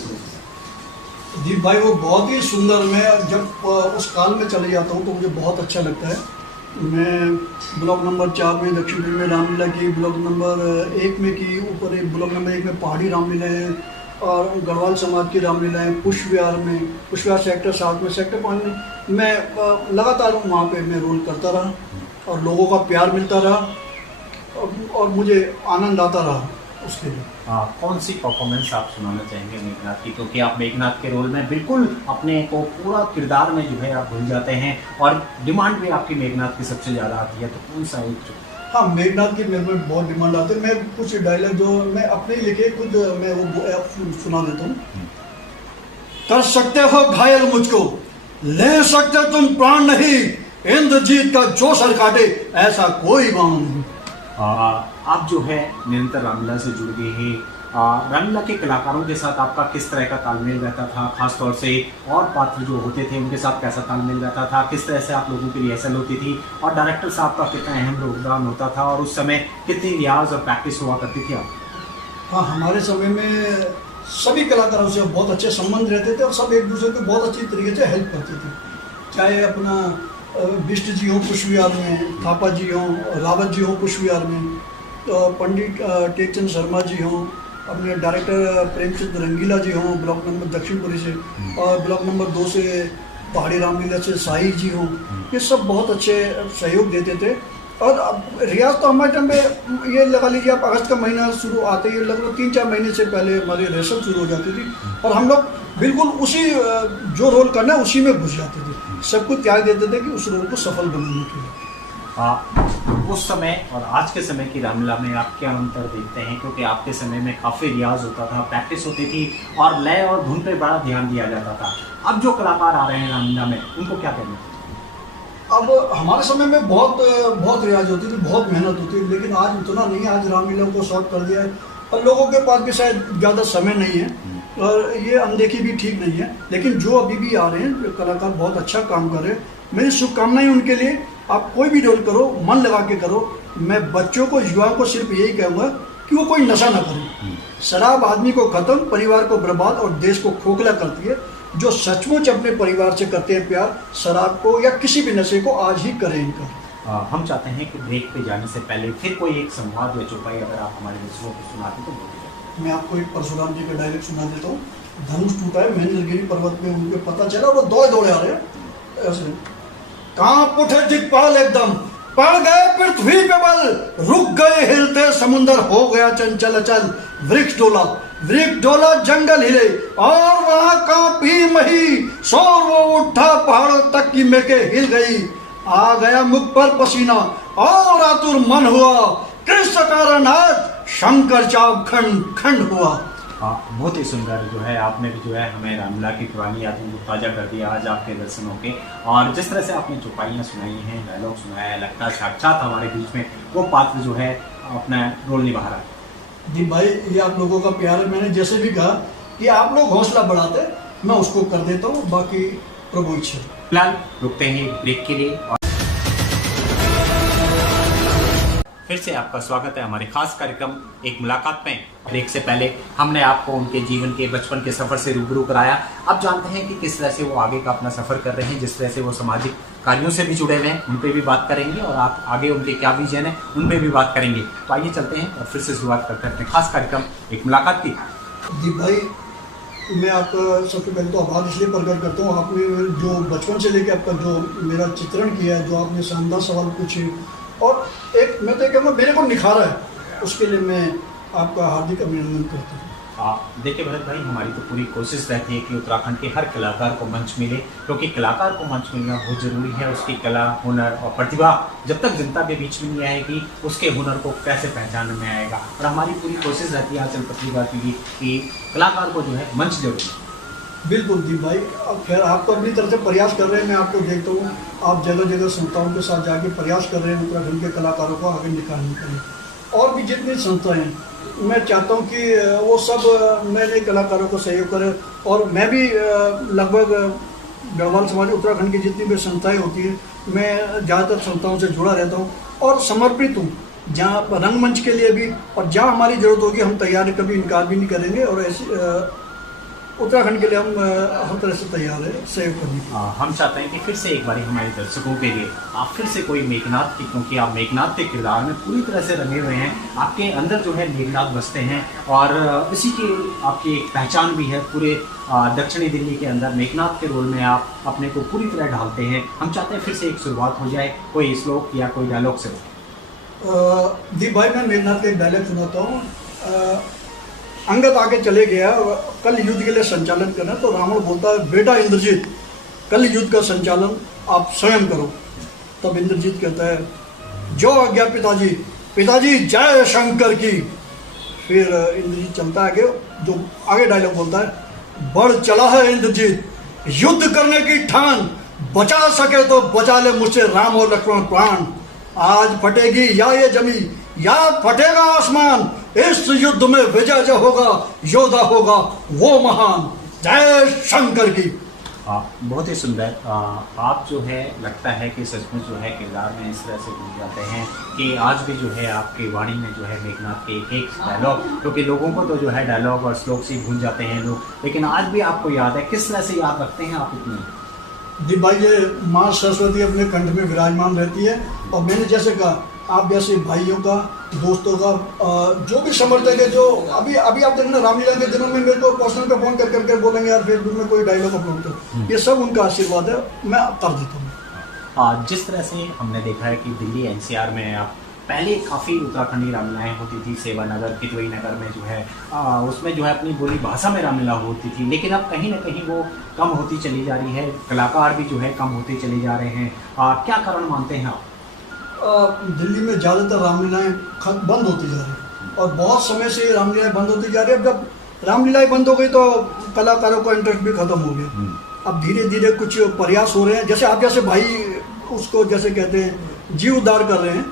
जी भाई, वो बहुत ही सुंदर। मैं जब उस काल में चले जाता हूँ तो मुझे बहुत अच्छा लगता है। मैं ब्लॉक नंबर 4 में दक्षिण में रामलीला की, ब्लॉक नंबर 1 में की, ऊपर एक ब्लॉक नंबर 1 में पहाड़ी रामलीला है, और गढ़वाल समाज की रामलीला है। पुष्प विहार में, पुष्प विहार सेक्टर 7 में, सेक्टर 5 में मैं लगातार वहाँ पे मैं रोल करता रहा, और लोगों का प्यार मिलता रहा, और मुझे आनंद आता रहा उसके लिए। कौन सी परफॉर्मेंस आप सुनाना चाहेंगे मेघनाथ की, क्योंकि आप मेघनाथ के रोल में बिल्कुल अपने को पूरा किरदार में जो है आप भूल जाते हैं, और डिमांड भी आपकी मेघनाथ की सबसे ज़्यादा आती है, तो कौन सा एक? हाँ, मेघनाथ की मेरे में बहुत डिमांड आती है। मैं कुछ डायलॉग जो मैं अपने लिखे खुद मैं वो सुना देता हूँ। कर सकते हो घायल मुझको, ले सकते तुम प्राण नहीं, इंद्रजीत का जो सर काटे ऐसा कोई बाण नहीं। आप जो है निरंतर रामलीला से जुड़ गए हैं। रामलीला के कलाकारों के साथ आपका किस तरह का तालमेल रहता था, खासतौर से और पात्र जो होते थे उनके साथ कैसा तालमेल रहता था, किस तरह से आप लोगों की रिहर्सल होती थी और डायरेक्टर साहब का कितना अहम योगदान होता था और उस समय कितनी रियाज और प्रैक्टिस हुआ करती थी आप? हाँ, हमारे समय में सभी कलाकारों से बहुत अच्छे संबंध रहते थे और सब एक दूसरे को बहुत अच्छी तरीके से हेल्प करते थे। चाहे अपना बिष्ट जी हों पुष्प विहार में, थापा जी हों, रावत जी हों पुष्प विहार में, पंडित टेकचंद शर्मा जी हों, अपने डायरेक्टर प्रेमचंद रंगीला जी हों ब्लॉक नंबर दक्षिणपुरी से, और ब्लॉक नंबर 2 से पहाड़ी रामलीला से साहिर जी हों, ये सब बहुत अच्छे सहयोग देते थे। और अब रियाज तो हमारे टाइम पे ये लगा लीजिए आप, अगस्त का महीना शुरू आते ही लगभग 3-4 महीने से पहले हमारी रिहर्सल शुरू हो जाती थी और हम लोग बिल्कुल उसी जो रोल करना है उसी में घुस जाते थे, सब कुछ त्याग देते थे कि उस रोल को सफल बनाने के लिए। उस समय और आज के समय की रामलीला में आप क्या अंतर देखते हैं? क्योंकि आपके समय में काफ़ी रियाज होता था, प्रैक्टिस होती थी और लय और धुन पे बड़ा ध्यान दिया जाता था। अब जो कलाकार आ रहे हैं रामलीला में उनको क्या कहना है? अब हमारे समय में बहुत रियाज होती थी, बहुत मेहनत होती थी, लेकिन आज उतना नहीं है। आज रामलीला को शॉर्ट कर दिया है और लोगों के पास भी शायद ज़्यादा समय नहीं है और ये अनदेखी भी ठीक नहीं है। लेकिन जो अभी भी आ रहे हैं कलाकार बहुत अच्छा काम कर रहे हैं, मेरी शुभकामनाएं उनके लिए। आप कोई भी रोल करो, मन लगा के करो। मैं बच्चों को, युवाओं को सिर्फ यही कहूँगा कि वो कोई नशा ना करें। शराब आदमी को खत्म, परिवार को बर्बाद और देश को खोखला करती है। जो सचमुच अपने परिवार से करते हैं प्यार, शराब को या किसी भी नशे को आज ही करें इनका। हम चाहते हैं कि ब्रेक पे जाने से पहले फिर कोई एक संवाद या चौपाई अगर आप हमारे दर्शकों को सुनाते तो बोलिए। मैं आपको एक परशुराम जी का डायलॉग सुना देता हूँ। धनुष टूटा है महेंद्रगिरी पर्वत में, उनके पता चला वो दौड़े आ रहे हैं ऐसे, कांप उठे दिक्पाल एकदम, पड़ गए पृथ्वी पे बल, रुक गए हिलते समुंदर, हो गया चंचल अचल, वृक्ष डोला जंगल हिले और वहां कांपी मही, शोर वो उठा पहाड़ों तक की मेघे हिल गई, आ गया मुख पर पसीना और आतुर मन हुआ, कृष्ण कारण आज शंकर चाप खंड खंड हुआ। बहुत ही सुंदर जो है आपने भी जो है हमें रामलीला की पुरानी यादों को ताज़ा कर दिया आज आपके दर्शनों के। और जिस तरह से आपने चौपाइयाँ सुनाई हैं, डायलॉग सुनाया है, लगता है साक्षात हमारे बीच में वो पात्र जो है अपना रोल निभा रहा है। जी भाई, ये आप लोगों का प्यार है। मैंने जैसे भी कहा कि आप लोग हौसला बढ़ाते, मैं उसको कर देता हूँ, बाकी प्रभु इच्छा। फिलहाल रुकते हैं ब्रेक के लिए और फिर से आपका स्वागत है हमारे खास कार्यक्रम एक मुलाकात में। ब्रेक से पहले हमने आपको उनके जीवन के, बचपन के सफर से रूबरू कराया। अब जानते हैं कि किस तरह से वो आगे का अपना सफर कर रहे हैं, जिस तरह से वो सामाजिक कार्यों से भी जुड़े हुए हैं, उन पर भी बात करेंगे और आप आगे उनके क्या विजन है उन पर भी बात करेंगे। तो आइए चलते हैं और फिर से शुरुआत करते हैं अपने खास कार्यक्रम एक मुलाकात की। जी भाई, मैं आपका सबसे पहले तो आभार इसलिए प्रकट करता हूँ, आपने जो बचपन से लेकर आपका जो मेरा चित्रण किया है, जो आपने शानदार सवाल पूछे और एक मैं तो कहूँगा मेरे को निखारा है, उसके लिए मैं आपका हार्दिक अभिनंदन करता हूँ। देखिए भरत भाई, हमारी तो पूरी कोशिश रहती है कि उत्तराखंड के हर कलाकार को मंच मिले, क्योंकि कलाकार को मंच मिलना बहुत ज़रूरी है। उसकी कला, हुनर और प्रतिभा जब तक जनता के बीच में नहीं आएगी, उसके हुनर को कैसे पहचान में आएगा। और हमारी पूरी कोशिश रहती है आंचल पत्रिका की कि कलाकार को जो है मंच जरूर। बिल्कुल दीप भाई, अब खैर आप तो अपनी तरफ से प्रयास कर रहे हैं, मैं आपको देखता हूँ आप जगह जगह संस्थाओं के साथ जाके प्रयास कर रहे हैं उत्तराखंड के कलाकारों को आगे निकालने के लिए। और भी जितनी संस्थाएं हैं, मैं चाहता हूँ कि वो सब नए नए कलाकारों को सहयोग करें। और मैं भी लगभग गढ़वाल समाज उत्तराखंड की जितनी भी संस्थाएं होती हैं, मैं ज़्यादातर संस्थाओं से जुड़ा रहता हूँ और समर्पित हूँ, जहाँ रंगमंच के लिए भी और जहाँ हमारी ज़रूरत होगी हम तैयार, कभी इनकार भी नहीं करेंगे। और ऐसी उत्तराखंड के लिए हम हर तरह से तैयार है सहयोग करने के लिए। हम चाहते हैं कि फिर से एक बार हमारे दर्शकों के लिए आप फिर से कोई मेघनाथ की, क्योंकि आप मेघनाथ के किरदार में पूरी तरह से रंगे हुए हैं, आपके अंदर जो है मेघनाथ बसते हैं और इसी की आपकी एक पहचान भी है। पूरे दक्षिणी दिल्ली के अंदर मेघनाथ के रोल में आप अपने को पूरी तरह ढालते हैं। हम चाहते हैं फिर से एक शुरुआत हो जाए कोई श्लोक या कोई डायलॉग से। दीप भाई, मैं मेघनाथ का एक डायलॉग सुनाता हूँ। अंगद आगे चले गया, कल युद्ध के लिए संचालन करना, तो रावण बोलता है, बेटा इंद्रजीत, कल युद्ध का संचालन आप स्वयं करो। तब इंद्रजीत कहता है, जो आज्ञा पिताजी, पिताजी जय शंकर की। फिर इंद्रजीत चलता है आगे, जो आगे डायलॉग बोलता है, बढ़ चला है इंद्रजीत, युद्ध करने की ठान, बचा सके तो बचा ले मुझसे राम और लक्ष्मण प्राण। आज फटेगी या ये जमी या फटेगा आसमान, इस युद्ध में विजय जो होगा, योद्धा होगा वो महान। जय शंकर की। बहुत ही सुंदर। आप जो है लगता है कि सचमुच जो है किरदार में इस तरह से घूम जाते हैं कि आज भी जो है आपकी वाणी में जो है मेघनाथ के एक एक डायलॉग, क्योंकि लोगों को तो जो है डायलॉग और श्लोक से भूल जाते हैं लोग, लेकिन आज भी आपको याद है। किस तरह से याद रखते हैं आप इतने? जी भाई, ये माँ सरस्वती अपने कंठ में विराजमान रहती है। और मैंने जैसे कहा, आप जैसे भाइयों का, दोस्तों का, जो भी समर्थक है, जो अभी अभी आप देखना रामलीला के दिनों में मेरे को पर्सनल पे फोन कर करके बोलेंगे यार फेसबुक में कोई डायलॉग अपलोड करो, ये सब उनका आशीर्वाद है, मैं कर देता हूँ। जिस तरह से हमने देखा है कि दिल्ली एनसीआर में आप पहले काफ़ी उत्तराखंडी रामलीलाएँ होती थी, सेवानगर, कितवई नगर में जो है उसमें जो है अपनी बोली भाषा में रामलीला होती थी, लेकिन अब कहीं ना कहीं वो कम होती चली जा रही है, कलाकार भी जो है कम होते चले जा रहे हैं। क्या कारण मानते हैं आप? दिल्ली में ज़्यादातर रामलीलाएँ बंद होती जा रही हैं और बहुत समय से रामलीलाएँ बंद होती जा रही है। अब जब रामलीलाएँ बंद हो गई तो कलाकारों का इंटरेस्ट भी खत्म हो गया। अब धीरे धीरे कुछ प्रयास हो रहे हैं, जैसे आप जैसे भाई उसको जैसे कहते हैं जीव उद्धार कर रहे हैं,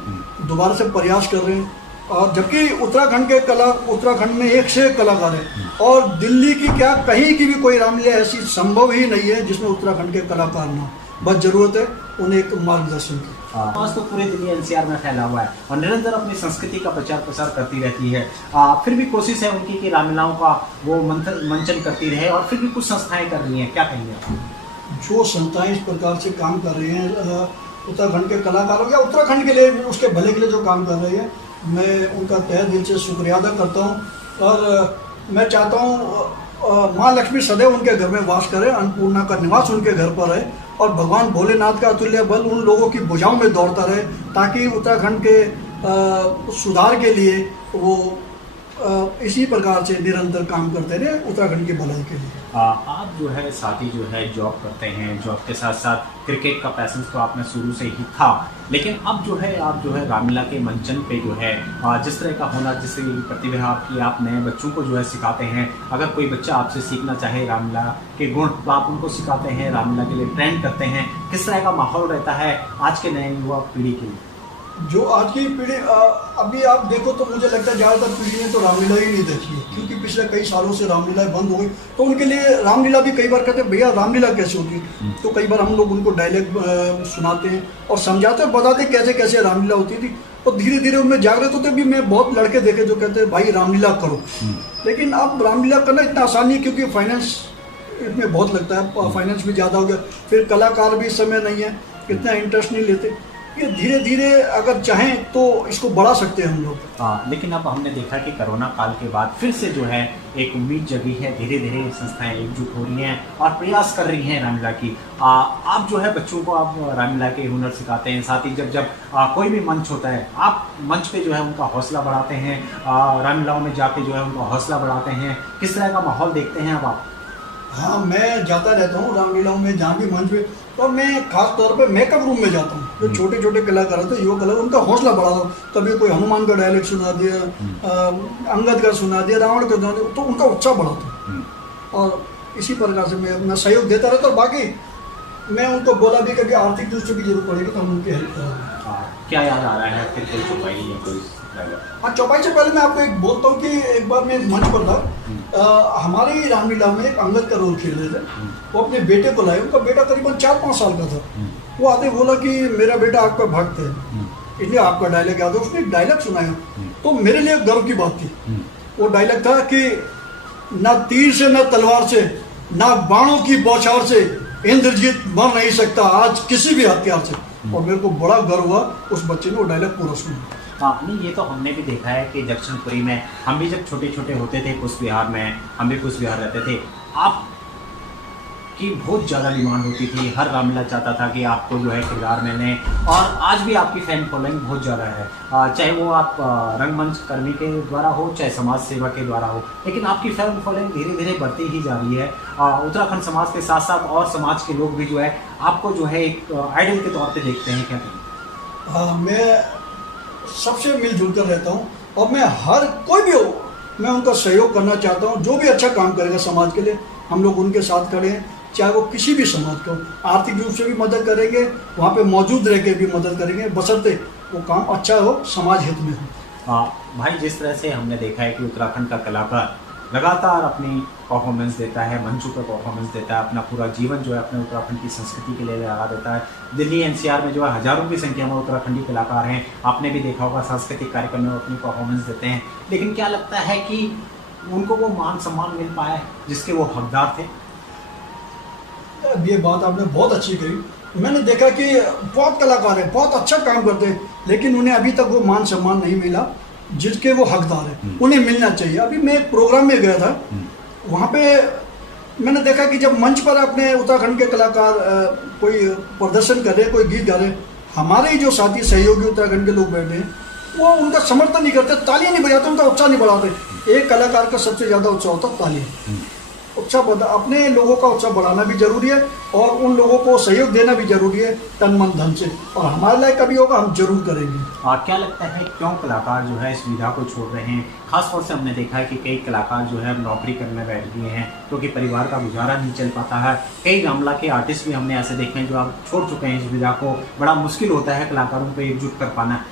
दोबारा से प्रयास कर रहे हैं। और जबकि उत्तराखंड में एक से एक कलाकार है और दिल्ली की क्या कहीं की भी कोई रामलीला ऐसी संभव ही नहीं है जिसमें उत्तराखंड के कलाकार ना, बस जरूरत है उन्हें एक मार्गदर्शन की। आज तो पूरे दिल्ली एनसीआर में फैला हुआ है और निरंतर अपनी संस्कृति का प्रचार प्रसार करती रहती है। फिर भी कोशिश है उनकी कि रामलीलाओं का वो मंचन करती रहे और फिर भी कुछ संस्थाएं कर रही हैं, क्या कहेंगे आप? जो संस्थाएं इस प्रकार से काम कर रही हैं उत्तराखंड के कलाकारों या उत्तराखंड के लिए उसके भले के लिए जो काम कर रही है, मैं उनका तहे दिल से शुक्रिया अदा करता हूँ। और मैं चाहता हूँ माँ लक्ष्मी सदैव उनके घर में वास करे, अन्नपूर्णा का निवास उनके घर पर है और भगवान भोलेनाथ का अतुल्य बल उन लोगों की भुजाओं में दौड़ता रहे, ताकि उत्तराखंड के सुधार के लिए वो इसी प्रकार से निरंतर काम करते रहे उत्तराखंड की भलाई के लिए। आप जो है साथ ही जो है जॉब करते हैं, जॉब के साथ साथ क्रिकेट का पैशन तो आप में शुरू से ही था, लेकिन अब जो है आप जो है रामलीला के मंचन पे जो है जिस तरह का होना, जिस तरह की प्रतिभा आपकी, आप नए बच्चों को जो है सिखाते हैं। अगर कोई बच्चा आपसे सीखना चाहे रामलीला के गुण तो आप उनको सिखाते हैं, रामलीला के लिए ट्रेन करते हैं। किस तरह का माहौल रहता है आज के नए युवा पीढ़ी के लिए? जो आज की पीढ़ी अभी आप देखो तो मुझे लगता है ज़्यादातर पीढ़ी ने तो रामलीला ही नहीं देखी है, क्योंकि पिछले कई सालों से रामलीलाएं बंद हो गई। तो उनके लिए रामलीला भी कई बार कहते हैं भैया रामलीला कैसे होती है, तो कई बार हम लोग उनको डायलॉग सुनाते हैं और समझाते हैं, बताते हैं कैसे कैसे रामलीला होती थी। और धीरे धीरे उनमें जागृत होते भी। मैं बहुत लड़के देखे जो कहते हैं भाई रामलीला करो, लेकिन अब रामलीला करना इतना आसान नहीं है, क्योंकि फाइनेंस इसमें बहुत लगता है, फाइनेंस भी ज़्यादा हो गया, फिर कलाकार भी इस समय नहीं है, इतना इंटरेस्ट नहीं लेते। ये धीरे धीरे अगर चाहें तो इसको बढ़ा सकते हैं हम लोग। लेकिन अब हमने देखा कि कोरोना काल के बाद फिर से जो है एक उम्मीद जगी है, धीरे धीरे संस्थाएं एकजुट हो रही हैं और प्रयास कर रही हैं रामलीला की। आप जो है बच्चों को आप रामलीला के हुनर सिखाते हैं, साथ ही जब कोई भी मंच होता है आप मंच पे जो है उनका हौसला बढ़ाते हैं, रामलीलाओं में जाके जो है उनका हौसला बढ़ाते हैं। किस तरह का माहौल देखते हैं अब आप? हाँ, मैं जाता रहता हूँ रामलीलाओं में, जहाँ भी मंच पे, और मैं खास तौर पे मेकअप रूम में जाता हूँ। जो छोटे छोटे कलाकार होते हैं, युवा कलाकार, उनका हौसला बढ़ाता हूँ। कभी कोई हनुमान का डायलॉग सुना दिया, अंगद का सुना दिया, रावण का सुना दिया, तो उनका उत्साह बढ़ाता हूँ। और इसी प्रकार से मैं सहयोग देता रहता हूँ। बाकी मैं उनको बोला भी कि आर्थिक रूप से भी जरूरत पड़ेगी तो हम उनकी हेल्प करेंगे। क्या याद आ रहा है फिर कोई चौपाई या कोई? हाँ, चौपाई से पहले मैं आपको एक बोलता हूँ कि एक बार मैं मंच पर था, हमारी रामलीला में एक अंगद का रोल खेल रहे थे। वो अपने बेटे को लाए, उनका बेटा करीबन 4-5 साल का था। वो आते बोला कि मेरा बेटा आपका भक्त है, इसलिए आपका डायलॉग याद है। उसने एक डायलॉग सुनाया तो मेरे लिए गर्व की बात थी। वो डायलॉग था कि ना तीर से, ना तलवार से, ना बाणों की बौछार से इंद्रजीत मर नहीं सकता आज किसी भी हथियार से। और मेरे को बड़ा गर्व हुआ, उस बच्चे ने वो डायलॉग पूरा सुना। नहीं, ये तो हमने भी देखा है कि दक्षिणपुरी में हम भी जब छोटे छोटे होते थे, कुछ बिहार में हम भी कुछ बिहार रहते थे, आप की बहुत ज़्यादा डिमांड होती थी। हर रामलीला चाहता था कि आपको जो है किरदार में लें, और आज भी आपकी फैन फॉलोइंग बहुत ज़्यादा है, चाहे वो आप रंगमंच कर्मी के द्वारा हो, चाहे समाज सेवा के द्वारा हो, लेकिन आपकी फैन फॉलोइंग धीरे धीरे बढ़ती ही जा रही है। उत्तराखंड समाज के साथ साथ और समाज के लोग भी जो है आपको जो है एक आइडल के तौर पर देखते हैं, क्या कहें? हाँ, मैं सबसे मिलजुल कर रहता हूँ और मैं हर कोई भी हो, मैं उनका सहयोग करना चाहता हूँ। जो भी अच्छा काम करेगा समाज के लिए, हम लोग उनके साथ खड़े हैं, चाहे वो किसी भी समाज को। आर्थिक रूप से भी मदद करेंगे, वहाँ पे मौजूद रह के भी मदद करेंगे, बशर्ते वो काम अच्छा हो, समाज हित में हो। भाई जिस तरह से हमने देखा है कि उत्तराखंड का कलाकार लगातार अपनी परफॉर्मेंस देता है, मंचों पर परफॉर्मेंस देता है, अपना पूरा जीवन जो है अपने उत्तराखंड की संस्कृति के लिए लगा देता है। दिल्ली एनसीआर में जो है हज़ारों की संख्या में उत्तराखंडी कलाकार हैं, आपने भी देखा होगा सांस्कृतिक कार्यक्रम में अपनी परफॉर्मेंस देते हैं। लेकिन क्या लगता है कि उनको वो मान सम्मान मिल पाया है जिसके वो हकदार थे? ये बात आपने बहुत अच्छी कही। मैंने देखा कि बहुत कलाकार है, बहुत अच्छा काम करते हैं, लेकिन उन्हें अभी तक वो मान सम्मान नहीं मिला जिसके वो हकदार है, उन्हें मिलना चाहिए। अभी मैं एक प्रोग्राम में गया था, वहाँ पे मैंने देखा कि जब मंच पर अपने उत्तराखंड के कलाकार कोई प्रदर्शन कर रहे, कोई गीत गा रहे, हमारे ही जो साथी सहयोगी उत्तराखंड के लोग बैठे हैं वो उनका समर्थन नहीं करते, तालियां नहीं बजाते, उनका उत्साह नहीं बढ़ाते। एक कलाकार का सबसे ज़्यादा उत्साह होता है तालियां। उत्साह अपने लोगों का उत्साह बढ़ाना भी जरूरी है और उन लोगों को सहयोग देना भी जरूरी है, तन मन धन से। और हमारे लायक कभी होगा हम जरूर करेंगे। और क्या लगता है क्यों कलाकार जो है इस विधा को छोड़ रहे हैं? खासतौर से हमने देखा है कि कई कलाकार जो है नौकरी करने बैठ गए हैं क्योंकि परिवार का गुजारा नहीं चल पाता है। कई रामला के आर्टिस्ट भी हमने ऐसे देखे हैं जो अब छोड़ चुके हैं इस विधा को। बड़ा मुश्किल होता है कलाकारों को एकजुट कर पाना।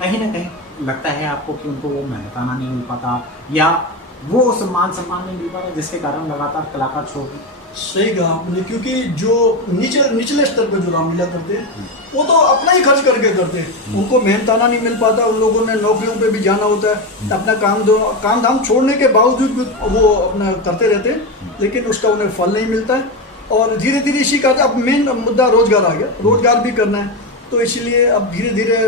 कहीं ना कहीं लगता है आपको कि उनको वो मेहनताना नहीं मिल पाता या वो सम्मान नहीं मिल पाता जिसके कारण लगातार कलाकार छोड़ रहे? सही कहा आपने, क्योंकि जो निचले स्तर पर जो रामलीला करते हैं वो तो अपना ही खर्च करके करते हैं, उनको मेहनताना नहीं मिल पाता। उन लोगों ने नौकरियों पे भी जाना होता है, अपना काम धाम छोड़ने के बावजूद भी वो अपना करते रहते हैं, लेकिन उसका उन्हें फल नहीं मिलता है। और धीरे धीरे इसी का अब मेन मुद्दा रोजगार आ गया, रोजगार भी करना है, तो इसलिए अब धीरे धीरे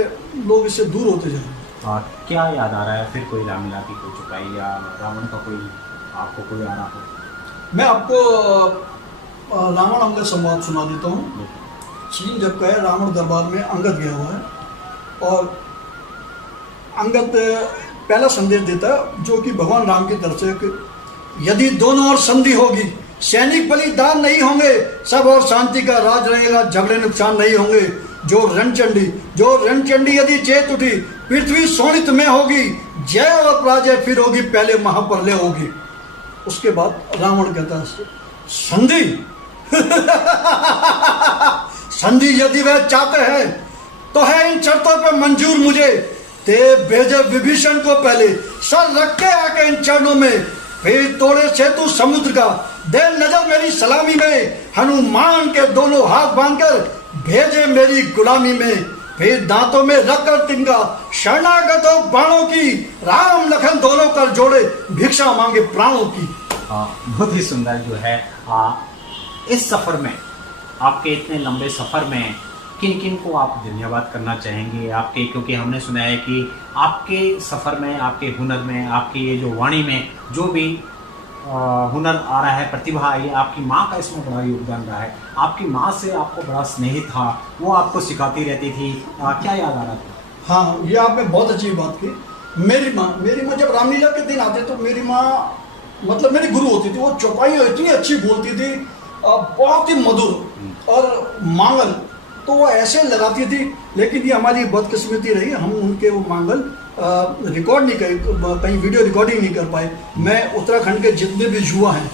लोग इससे दूर होते जा रहे हैं। और क्या याद आ रहा है फिर? कोई रामलीला की कोई चुपाई या रावण का कोई आपको कोई आ रहा हो? मैं आपको रावण अंगद संवाद सुना देता हूँ। चीन जब गए रावण दरबार में अंगद गया हुआ है और अंगद पहला संदेश देता है जो कि भगवान राम की तरफ से कि यदि दोनों ओर संधि होगी, सैनिक बलिदान नहीं होंगे, सब और शांति का राज रहेगा, झगड़े नुकसान नहीं होंगे। जो रणचंडी यदि चेत उठी, पृथ्वी शोणित में होगी, जय और पराजय फिर होगी, पहले महाप्रलय होगी। उसके बाद रावण कहता है संधि संधि यदि वह चाहते हैं तो है इन शर्तों पर मंजूर मुझे, ते भेजे विभीषण को पहले, सर रख के आके इन चरणों में, फिर तोड़े सेतु समुद्र का, दे नजर मेरी सलामी में, हनुमान के दोनों हाथ बांधकर भेजे मेरी गुलामी में, फिर दांतों में रखकर तिनका शरणागत हो बाणों की, राम लखन दोनों कर जोड़े भिक्षा मांगे प्राणों की। बहुत ही सुंदर जो है इस सफर में, आपके इतने लंबे सफर में किन किन को आप धन्यवाद करना चाहेंगे आपके? क्योंकि हमने सुना है कि आपके सफर में, आपके हुनर में, आपके ये जो वाणी में जो भी हुनर आ रहा है, प्रतिभा आई है, आपकी माँ का इसमें बड़ा योगदान रहा है। आपकी माँ से आपको बड़ा स्नेह था, वो आपको सिखाती रहती थी, क्या याद आ रहा था? हाँ, ये आपने बहुत अच्छी बात की। मेरी माँ जब रामलीला के दिन आते तो मेरी माँ मतलब मेरी गुरु होती थी। वो चौपाई इतनी अच्छी बोलती थी, बहुत ही मधुर और मांगल तो वो ऐसे लगाती थी। लेकिन ये हमारी बदकिस्मती रही, हम उनके वो मांगल रिकॉर्ड नहीं कर, कहीं वीडियो रिकॉर्डिंग नहीं कर पाए। मैं उत्तराखंड के जितने भी युवा हैं,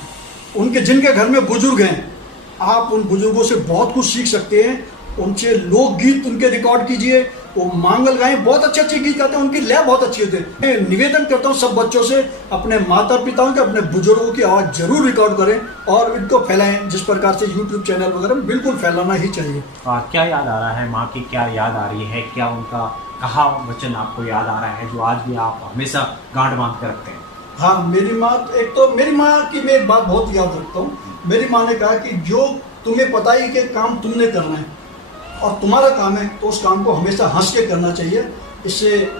उनके जिनके घर में बुजुर्ग हैं, आप उन बुजुर्गों से बहुत कुछ सीख सकते हैं। उनसे लोकगीत उनके रिकॉर्ड कीजिए, वो मांगल गाएं, बहुत अच्छे अच्छे गीत गाते हैं, उनकी लय बहुत अच्छी होती है। मैं निवेदन करता हूँ सब बच्चों से, अपने माता पिताओं के, अपने बुजुर्गों की आवाज़ जरूर रिकॉर्ड करें और इनको फैलाएं। जिस प्रकार से यूट्यूब चैनल वगैरह बिल्कुल फैलाना ही चाहिए। क्या याद आ रहा है माँ की? क्या याद आ रही है? क्या उनका कहा वचन आपको याद आ रहा है जो आज भी आप हमेशा गांठ बांध कर रखते हैं? हाँ, मेरी माँ, एक तो मेरी माँ की मैं एक बात बहुत याद रखता हूँ। मेरी माँ ने कहा कि जो तुम्हें पता ही कि काम तुमने करना है और तुम्हारा काम है, तो उस काम को हमेशा हंस के करना चाहिए। इससे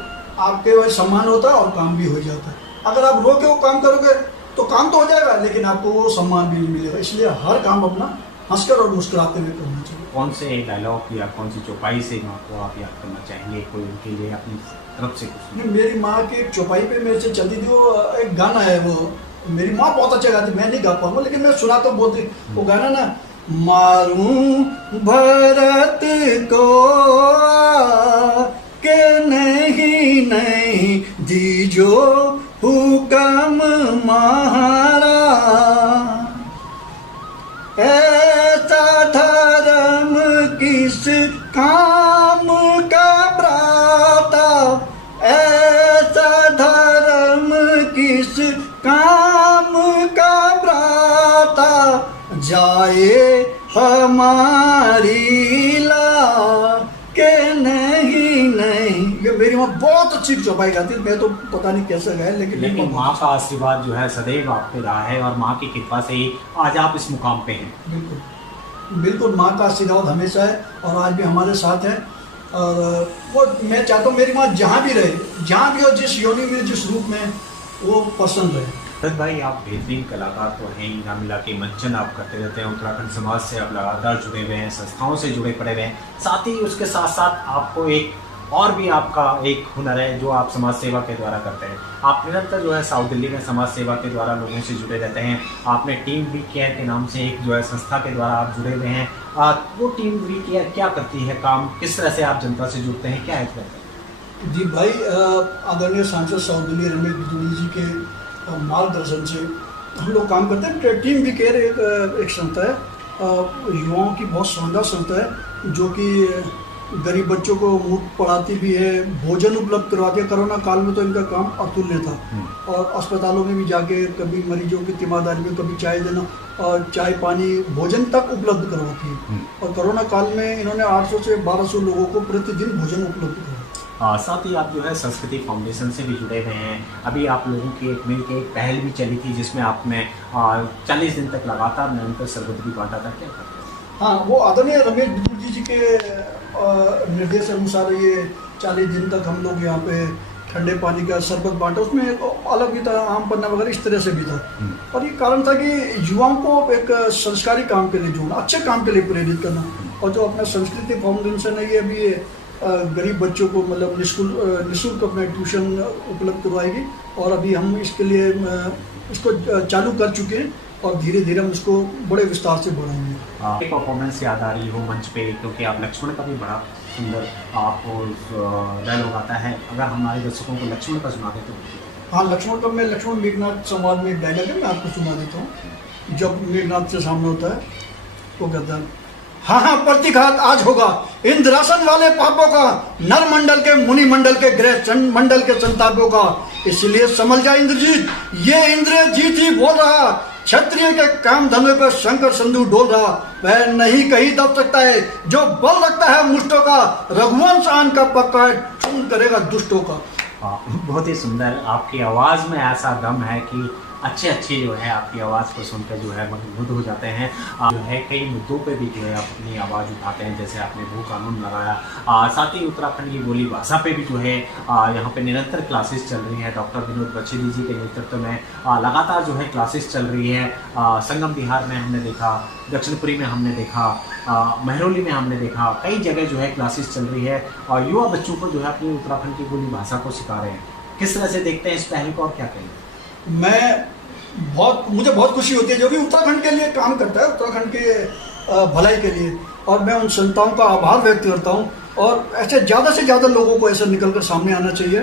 आपके वह सम्मान होता है और काम भी हो जाता है। अगर आप रो के वो काम करोगे तो काम तो हो जाएगा, लेकिन आपको वो सम्मान भी नहीं मिलेगा। इसलिए हर काम अपना हंसकर और मुस्कुराते हुए करना चाहिए। कौन से डायलॉग या कौन सी चौपाई से माँ को आप याद करना चाहेंगे? कोई उनके लिए अपनी तरफ से कुछ? मेरी माँ की एक चौपाई पे मेरे से चलती थी, वो एक गाना है, वो मेरी माँ बहुत अच्छा गाती, मैं नहीं गा पाऊंगा लेकिन मैं सुना तो बहुत। वो गाना ना, मारूं भरत को के नहीं दीजो हुक्म महारा, ऐसा धर्म किस काम का प्राता, ऐसा आए हमारी ला के नहीं नहीं। ये मेरी माँ बहुत अच्छी चौपाई गाती है, मैं तो पता नहीं कैसे गए, लेकिन माँ का आशीर्वाद जो है सदैव आप पे रहा है और माँ की कृपा से ही आज आप इस मुकाम पे हैं। बिल्कुल बिल्कुल, माँ का आशीर्वाद हमेशा है और आज भी हमारे साथ है। और वो मैं चाहता हूँ मेरी माँ जहाँ भी रहे, जहाँ भी हो, जिस योनि में, जिस रूप में, वो पसंद रहे। भरत भाई, आप बेहतरीन कलाकार तो हैं ही, ना मिला के मंचन आप करते रहते हैं, उत्तराखंड समाज से आप लगातार जुड़े हुए हैं, संस्थाओं से जुड़े पड़े हुए हैं, साथ ही उसके साथ साथ आपको एक और भी आपका एक हुनर है जो आप समाज सेवा के द्वारा करते हैं। आप निरंतर जो है साउथ दिल्ली में समाज सेवा के द्वारा लोगों से जुड़े रहते हैं। आपने टीम वी केयर के नाम से एक जो है संस्था के द्वारा आप जुड़े हुए हैं। वो टीम वी केयर क्या करती है काम, किस तरह से आप जनता से जुड़ते हैं, क्या है करते हैं? जी भाई, आदरणीय सांसद साउथ दिल्ली रमेश बिदुड़ी जी के मार्गदर्शन से हम लोग काम करते हैं। टीम वी केयर एक संस्था है, युवाओं की बहुत शानदार संस्था है, जो कि गरीब बच्चों को मुफ्त पढ़ाती भी है, भोजन उपलब्ध करवाती है। कोरोना काल में तो इनका काम अतुल्य था, और अस्पतालों में भी जाके कभी मरीजों की तीमारदारी में कभी चाय देना और चाय पानी भोजन तक उपलब्ध करवाती है। और कोरोना काल में इन्होंने 800 से 1200 लोगों को प्रतिदिन भोजन उपलब्ध करवाया। साथ ही आप जो है संस्कृति फाउंडेशन से भी जुड़े हुए हैं। अभी आप लोगों की एक मिल के एक पहल भी चली थी जिसमें आपने 40 दिन तक लगातार निरंतर शरबत भी बांटा था, क्या करते हैं? हाँ, वो आदरणीय रमेश बिदुड़ी जी के निर्देश अनुसार ये 40 दिन तक हम लोग यहाँ पे ठंडे पानी का शरबत बांटा। उसमें अलग भी था, आम पन्ना वगैरह इस तरह से भी था। और ये कारण था कि युवाओं को एक संस्कारी काम के लिए जोड़ना, अच्छे काम के लिए प्रेरित करना। और जो अपना संस्कृति फाउंडेशन है, ये अभी गरीब बच्चों को मतलब निःशुल्क अपना ट्यूशन उपलब्ध करवाएगी। और अभी हम इसके लिए इसको चालू कर चुके हैं और धीरे धीरे हम इसको बड़े विस्तार से बढ़ाएंगे। एक परफॉर्मेंस याद आ रही हो मंच पे, क्योंकि आप लक्ष्मण का भी बड़ा सुंदर आपको डायलॉग आता है, अगर हमारे दर्शकों को लक्ष्मण का सुना दे तो? हाँ, लक्ष्मण का मैं लक्ष्मण मेघनाथ संवाद में एक डायलॉग है, मैं आपको सुना देता हूँ। जब मेघनाथ से सामने होता है तो कहता है, हाँ हाँ प्रतिघात आज होगा इंद्रासन वाले पापों का, नर मंडल के मुनि मंडल के ग्रह मंडल के संतापों का। इसलिए समझ जा इंद्रजीत, ये इंद्रजीत ही बोल रहा, क्षत्रिय के काम धनुष पर शंकर संधु डोल रहा। वह नहीं कहीं दब सकता है जो बल रखता है मुष्टों का, रघुवंश आन का पक्का है, चून करेगा दुष्टों का। बहुत ही सुंदर, आपकी आवाज़ में ऐसा दम है कि अच्छे जो है आपकी आवाज़ को सुनकर जो है मदबूत हो जाते हैं। जो है कई मुद्दों पे भी जो है आप अपनी आवाज़ उठाते हैं, जैसे आपने भू कानून लगाया। साथ ही उत्तराखंड की बोली भाषा पे भी जो है यहाँ पे निरंतर क्लासेस चल रही है। डॉक्टर विनोद बछेली जी के नेतृत्व में लगातार जो है क्लासेस चल रही है। संगम बिहार में हमने देखा, दक्षिणपुरी में हमने देखा, महरौली में हमने देखा, कई जगह जो है क्लासेस चल रही है और युवा बच्चों को जो है अपनी उत्तराखंड की बोली भाषा को सिखा रहे हैं। किस तरह से देखते हैं इस पहल को और क्या कहेंगे? मुझे बहुत खुशी होती है जो भी उत्तराखंड के लिए काम करता है, उत्तराखंड के भलाई के लिए, और मैं उन संस्थाओं का आभार व्यक्त करता हूँ। और ऐसे ज़्यादा से ज़्यादा लोगों को ऐसे निकल कर सामने आना चाहिए,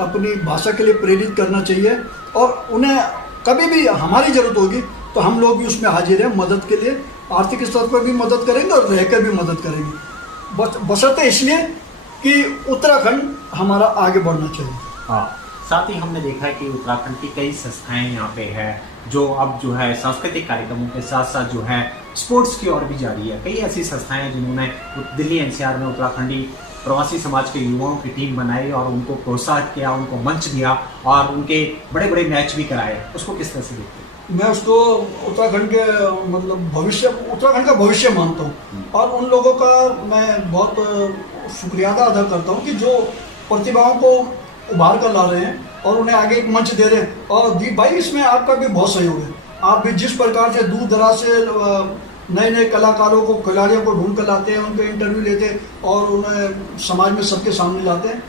अपनी भाषा के लिए प्रेरित करना चाहिए। और उन्हें कभी भी हमारी ज़रूरत होगी तो हम लोग भी उसमें हाजिर हैं मदद के लिए, आर्थिक स्तर पर भी मदद करेंगे और रहकर भी मदद करेंगे, बशर्ते इसलिए कि उत्तराखंड हमारा आगे बढ़ना चाहिए। हाँ, साथ ही हमने देखा है कि उत्तराखंड की कई संस्थाएं यहाँ पे है जो अब जो है सांस्कृतिक कार्यक्रमों के साथ साथ जो है स्पोर्ट्स की ओर भी जा रही है। कई ऐसी संस्थाएं हैं जिन्होंने दिल्ली एनसीआर में उत्तराखंडी प्रवासी समाज के युवाओं की टीम बनाई और उनको प्रोत्साहित किया, उनको मंच दिया और उनके बड़े बड़े मैच भी कराए। उसको किस तरह से देखते हैं? मैं उसको उत्तराखंड के मतलब भविष्य, उत्तराखंड का भविष्य मानता हूँ। और उन लोगों का मैं बहुत शुक्रिया अदा करता हूँ कि जो प्रतिभाओं को उभार कर ला रहे हैं और उन्हें आगे एक मंच दे रहे हैं। और दीप भाई, इसमें आपका भी बहुत सहयोग है। आप भी जिस प्रकार से दूर दराज से नए नए कलाकारों को, खिलाड़ियों को ढूंढ कर लाते हैं, उनके इंटरव्यू लेते हैं और उन्हें समाज में सबके सामने लाते हैं,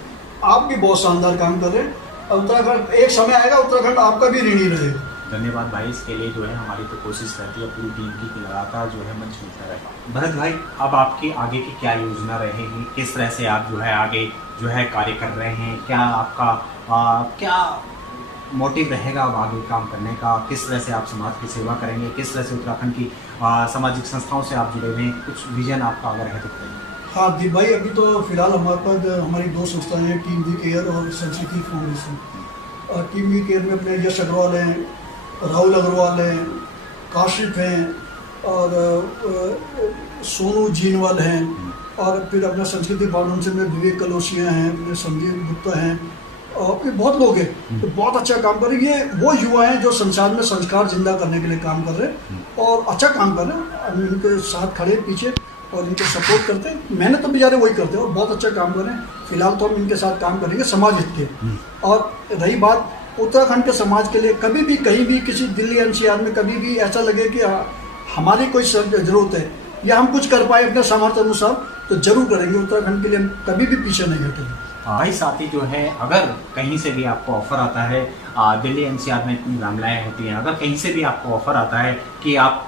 आप भी बहुत शानदार काम कर रहे हैं। उत्तराखंड एक समय आएगा, उत्तराखंड आपका भी ऋणी रहेगा। धन्यवाद भाई, इसके लिए जो है हमारी तो कोशिश रहती है पूरी टीम की कि लगातार जो है मंच मिलता रहेगा। भरत भाई, अब आपकी आगे की क्या योजना रहेगी? किस तरह से आप जो है आगे जो है कार्य कर रहे हैं? क्या आपका क्या मोटिव रहेगा अब आगे काम करने का? किस तरह से आप समाज की सेवा करेंगे? किस तरह से उत्तराखंड की सामाजिक संस्थाओं से आप जुड़े हुए हैं? कुछ विजन आपका अगर है तो बताइए। हाँ दीप भाई, अभी तो फिलहाल हमारे पास हमारी 2 संस्थाएं हैं, टीम वी केयर और संस्कृति फाउंडेशन। और टीम वी केयर में अपने यश अग्रवाल हैं, राहुल अग्रवाल हैं, काशिफ हैं, और सोनू जीनवाल हैं, और फिर अपना संस्कृति फाउंडेशन में विवेक कलोसिया हैं, अपने संजीव गुप्ता हैं, और फिर बहुत लोग हैं तो बहुत अच्छा काम कर रहे हैं। ये वो युवा हैं जो संसार में संस्कार जिंदा करने के लिए काम कर रहे हैं और अच्छा काम कर रहे हैं। हम इनके साथ खड़े पीछे और इनको सपोर्ट करते हैं। मेहनत तो बेचारे वही करते हैं और बहुत अच्छा काम कर रहे हैं। फिलहाल तो हम इनके साथ काम करेंगे समाज हित के। और रही बात उत्तराखंड के समाज के लिए, कभी भी कहीं भी किसी दिल्ली एनसीआर में कभी भी ऐसा लगे कि हमारी कोई जरूरत है या हम कुछ कर पाए अपने सामर्थ्य अनुसार तो जरूर करेंगे। उत्तराखंड के लिए हम कभी भी पीछे नहीं हटेंगे। भाई साथी जो है, अगर कहीं से भी आपको ऑफर आता है, दिल्ली एनसीआर में इतनी रामलाएँ होती हैं, अगर कहीं से भी आपको ऑफर आता है कि आप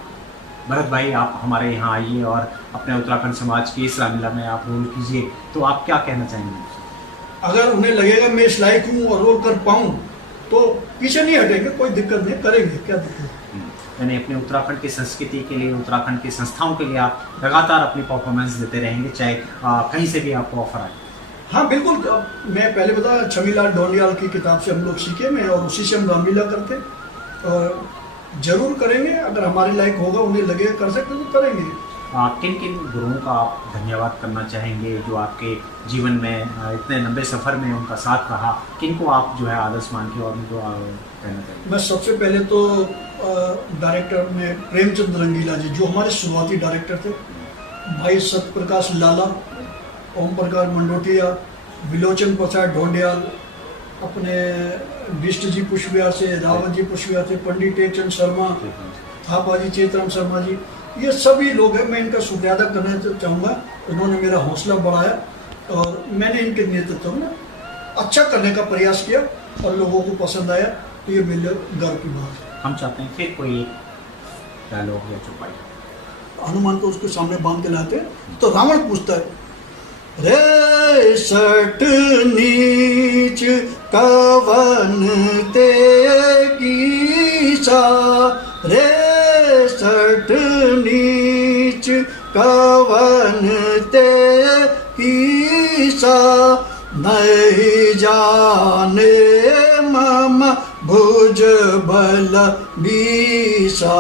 भरत भाई आप हमारे यहाँ आइए और अपने उत्तराखंड समाज की इस रामलीला में आप रोल कीजिए, तो आप क्या कहना चाहेंगे? अगर उन्हें लगेगा मैं इस लायक हूँ और रोल कर पाऊँ तो पीछे नहीं हटेंगे, कोई दिक्कत नहीं, करेंगे, क्या दिक्कत है। यानी अपने उत्तराखंड की संस्कृति के लिए, उत्तराखंड की संस्थाओं के लिए आप लगातार अपनी परफॉर्मेंस देते रहेंगे, चाहे कहीं से भी आपको ऑफर आए। हाँ बिल्कुल। मैं पहले बताया छमीलाल ढोंडियाल की किताब से हम लोग सीखे में और उसी से हम रामलीला करते, और जरूर करेंगे। अगर हमारे लायक होगा, उन्हें लगेगा कर सकते तो करेंगे। किन किन गुरुओं का आप धन्यवाद करना चाहेंगे जो आपके जीवन में इतने लंबे सफ़र में उनका साथ रहा? किन को आप जो है आदर्श मान के और उनको कहना चाहेंगे? मैं सबसे पहले तो डायरेक्टर में प्रेमचंद रंगीला जी जो हमारे शुरुआती डायरेक्टर थे, भाई सत्यप्रकाश लाला, ओम प्रकाश मंडोटिया, विलोचन प्रसाद ढोंडियाल, अपने बिष्ट जी पुष्पविहार से, रावत जी पुष्पविहार से, पंडित टेकचंद शर्मा, थापा जी, चेतराम शर्मा जी, ये सभी लोग हैं। मैं इनका शुक्रिया अदा करना चाहूँगा। उन्होंने मेरा हौसला बढ़ाया और मैंने इनके नेतृत्व में अच्छा करने का प्रयास किया और लोगों को पसंद आया, तो ये मेरे गर्व की बात है। हम चाहते हैं फिर कोई डायलॉग या चौपाई। हनुमान को उसके सामने बांध के लाते हैं तो रावण पूछता है, रे सट नीच कवन ते कीसा, रे सट नीच कवन ते कीसा, नहीं जाने मम भुज बल बीसा।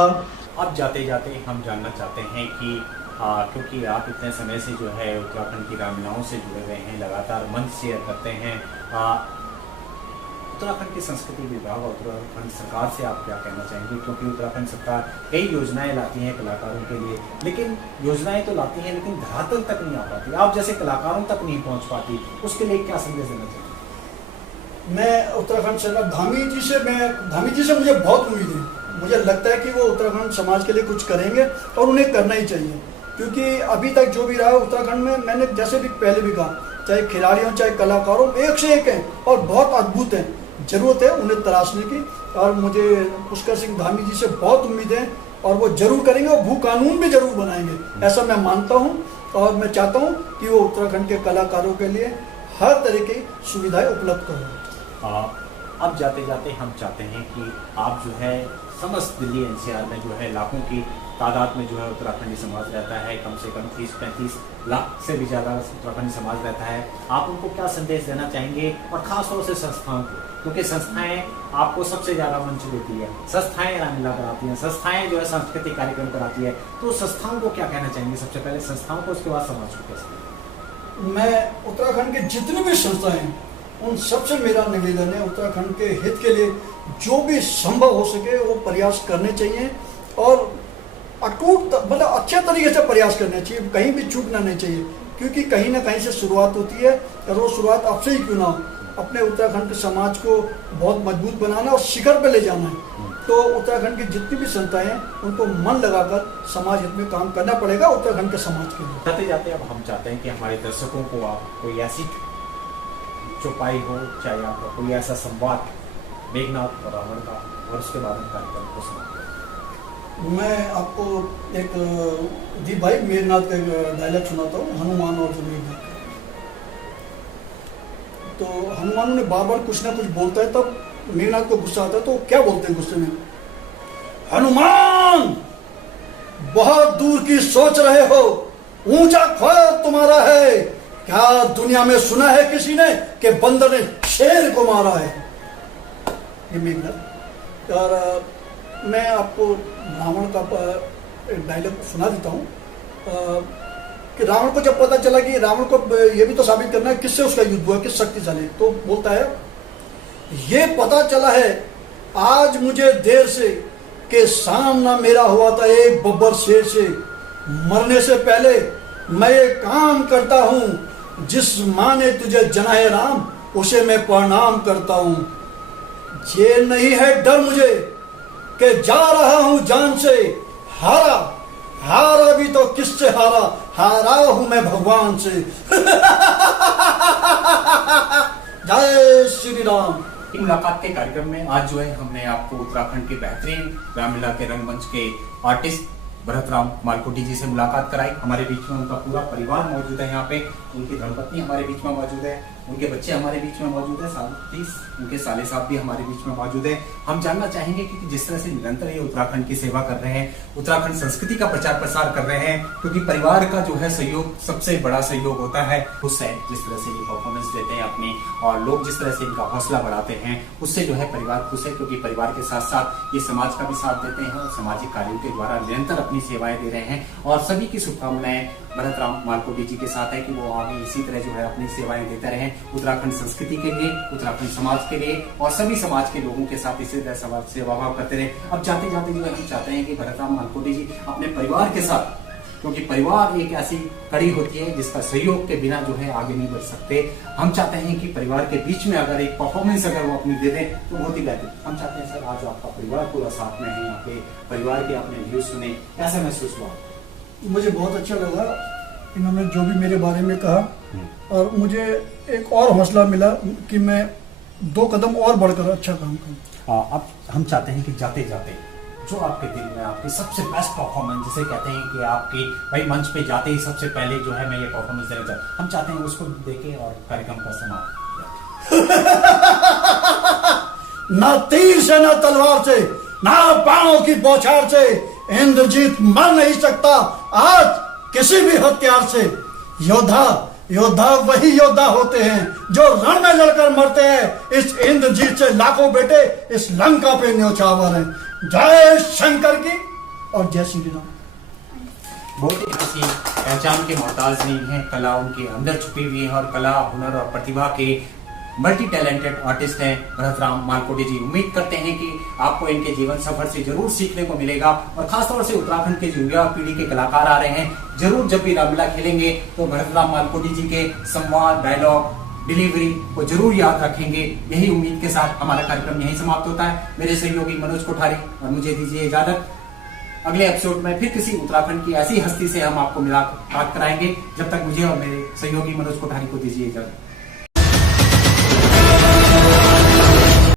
अब जाते जाते हम जानना चाहते हैं कि क्योंकि आप इतने समय से जो है उत्तराखंड की रामलीलाओं से जुड़े हुए हैं, लगातार मंच शेयर करते हैं, उत्तराखंड की संस्कृति विभाग और उत्तराखंड सरकार से आप क्या कहना चाहेंगे? क्योंकि उत्तराखंड सरकार कई योजनाएं लाती हैं कलाकारों के लिए, लेकिन योजनाएं तो लाती हैं लेकिन धरातल तक नहीं आ पाती, आप जैसे कलाकारों तक नहीं पहुंच पाती, उसके लिए क्या संदेश देना चाहिए? मैं उत्तराखंड सरकार धामी जी से मुझे बहुत उम्मीद है। मुझे लगता है कि वो उत्तराखंड समाज के लिए कुछ करेंगे और उन्हें करना ही चाहिए, क्योंकि अभी तक जो भी रहा है उत्तराखंड में, मैंने जैसे भी पहले भी कहा, चाहे खिलाड़ियों चाहे कलाकारों, एक से एक हैं और बहुत अद्भुत हैं। जरूरत है उन्हें तराशने की और मुझे पुष्कर सिंह धामी जी से बहुत उम्मीद है और वो जरूर करेंगे और भू कानून भी जरूर बनाएंगे, ऐसा मैं मानता हूँ। और मैं चाहता हूँ कि वो उत्तराखंड के कलाकारों के लिए हर तरह की सुविधाएं उपलब्ध करें। अब जाते जाते हम चाहते हैं कि आप जो है समस्त दिल्ली एनसीआर में जो है लाखों की तादाद में जो है उत्तराखंडी समाज रहता है, कम से कम 30-35 लाख से भी ज़्यादा उत्तराखंडी समाज रहता है, आप उनको क्या संदेश देना चाहेंगे? और ख़ास तौर से संस्थाओं को, क्योंकि संस्थाएं आपको सबसे ज़्यादा मंच देती है, संस्थाएं रामलीला कराती हैं, संस्थाएं जो है सांस्कृतिक कार्यक्रम कराती है, तो संस्थाओं को क्या कहना चाहेंगे? सबसे पहले संस्थाओं को, उसके बाद समाज को कैसे? मैं उत्तराखंड के जितने भी संस्थाएं हैं उन सबसे मेरा निवेदन है, उत्तराखंड के हित के लिए जो भी संभव हो सके वो प्रयास करने चाहिए और अटूट मतलब अच्छे तरीके से प्रयास करना चाहिए, कहीं भी चूकना नहीं चाहिए, क्योंकि कहीं ना कहीं से शुरुआत होती है और वो शुरुआत आपसे ही क्यों ना हो। अपने उत्तराखंड के समाज को बहुत मजबूत बनाना और शिखर पे ले जाना है, तो उत्तराखंड की जितनी भी संस्थाएं हैं उनको मन लगाकर समाज हित में काम करना पड़ेगा उत्तराखंड के समाज के लिए। जाते जाते अब हम चाहते हैं कि हमारे दर्शकों को आप कोई ऐसी चौपाई हो, चाहे आपका कोई ऐसा संवाद मेघनाथ और रावण का, और उसके बाद हम कार्यक्रम को समाप्त करें। मैं आपको एक दीप भाई मेघनाथ का डायलॉग सुनाता हूँ, हनुमान और मेघनाथ। तो हनुमान ने बार बार कुछ ना कुछ बोलता है, तब मेघनाथ को गुस्सा आता है, तो क्या बोलते हैं गुस्से में? हनुमान, बहुत दूर की सोच रहे हो, ऊंचा ख्वाब तुम्हारा है, क्या दुनिया में सुना है किसी ने कि बंदर ने शेर को मारा है? ये मेघनाथ। और मैं आपको रावण का एक डायलॉग सुना देता हूँ कि रावण को जब पता चला कि रावण को ये भी तो साबित करना है किससे उसका युद्ध हुआ, किस शक्तिशाली, तो बोलता है ये पता चला है आज मुझे देर से कि सामना मेरा हुआ था एक बब्बर शेर से। मरने से पहले मैं ये काम करता हूँ जिस माँ ने तुझे जना है राम उसे मैं प्रणाम करता हूँ। ये नहीं है डर मुझे कि जा रहा हूँ जान से, हारा हारा भी तो किससे हारा, हारा हूँ मैं भगवान से। जय श्री राम। मुलाकात के कार्यक्रम में आज जो है हमने आपको उत्तराखंड के बेहतरीन रामलीला के रंगमंच के आर्टिस्ट भरतराम मालकोटी जी से मुलाकात कराई। हमारे बीच में उनका पूरा परिवार मौजूद है यहाँ पे, उनकी धर्मपत्नी हमारे बीच में मौजूद है, उनके बच्चे हमारे बीच में मौजूद है, साथ ही उनके साले साहब भी हमारे बीच में मौजूद है। हम जानना चाहेंगे कि जिस तरह से निरंतर ये उत्तराखंड की सेवा कर रहे हैं, उत्तराखंड संस्कृति का प्रचार प्रसार कर रहे हैं, क्योंकि परिवार का जो है सहयोग सबसे बड़ा सहयोग होता है। खुश है जिस तरह से ये परफॉर्मेंस देते हैं अपनी, और लोग जिस तरह से इनका हौसला बढ़ाते हैं, उससे जो है परिवार खुश है, क्योंकि परिवार के साथ साथ ये समाज का भी साथ देते हैं और सामाजिक कार्यों के द्वारा निरंतर अपनी सेवाएं दे रहे हैं। और सभी की शुभकामनाएं भरतराम मालकोटी जी के साथ है कि वो आगे इसी तरह जो है अपनी सेवाएं देते रहें उत्तराखंड संस्कृति के लिए, उत्तराखंड समाज के लिए, और सभी समाज के लोगों के साथ इसी तरह सेवा भाव करते रहे। अब जाते जाते जो है हम चाहते हैं कि भरतराम मालकोटी जी अपने परिवार के साथ, क्योंकि परिवार एक ऐसी कड़ी होती है जिसका सहयोग के बिना जो है आगे नहीं बढ़ सकते, हम चाहते हैं कि परिवार के बीच में अगर एक परफॉर्मेंस अगर वो अपनी दे दें तो बहुत ही बेहतर। हम चाहते हैं सर आज आपका परिवार पूरा साथ में है, यहाँ पे परिवार के आपने व्यूज सुने, कैसा महसूस हुआ? मुझे बहुत अच्छा लगा इन्होंने जो भी मेरे बारे में कहा, और मुझे एक और हौसला मिला कि मैं 2 कदम और बढ़कर अच्छा काम करूं। अब हम चाहते हैं कि जाते जाते जो आपके दिल में आपकी सबसे बेस्ट परफॉर्मेंस, जिसे कहते हैं कि आपकी भाई मंच पे जाते ही सबसे पहले जो है मैं ये परफॉर्मेंस देना चाहता हूं, हम चाहते हैं उसको देखें और कार्यक्रम का समाप्त। ना तीर से ना तलवार से ना बाणों की बौछार से इंद्रजीत मर नहीं सकता आज किसी भी हथियार से। योद्धा योद्धा वही योद्धा होते हैं जो रण में लड़कर मरते हैं। इस इंद्रजीत से लाखों बेटे इस लंका पे न्योछावर हैं। जय शंकर की और जय श्री राम। बहुत ही किसी पहचान के मोहताज नहीं है, कला उनके अंदर छुपी हुई है, और कला हुनर और प्रतिभा के मल्टी टैलेंटेड आर्टिस्ट हैं भरतराम मालकोटी जी। उम्मीद करते हैं कि आपको इनके जीवन सफर से जरूर सीखने को मिलेगा, और खासतौर से उत्तराखंड के जो युवा पीढ़ी के कलाकार आ रहे हैं, जरूर जब भी रामलीला खेलेंगे तो भरतराम मालकोटी जी के संवाद, डायलॉग, डिलीवरी को जरूर याद रखेंगे। यही उम्मीद के साथ हमारा कार्यक्रम यहीं समाप्त होता है। मेरे सहयोगी मनोज कोठारी और मुझे दीजिए इजाजत। अगले एपिसोड में फिर किसी उत्तराखंड की ऐसी हस्ती से हम आपको मुलाकात कराएंगे। जब तक मुझे और मेरे सहयोगी मनोज कोठारी को दीजिए इजाजत।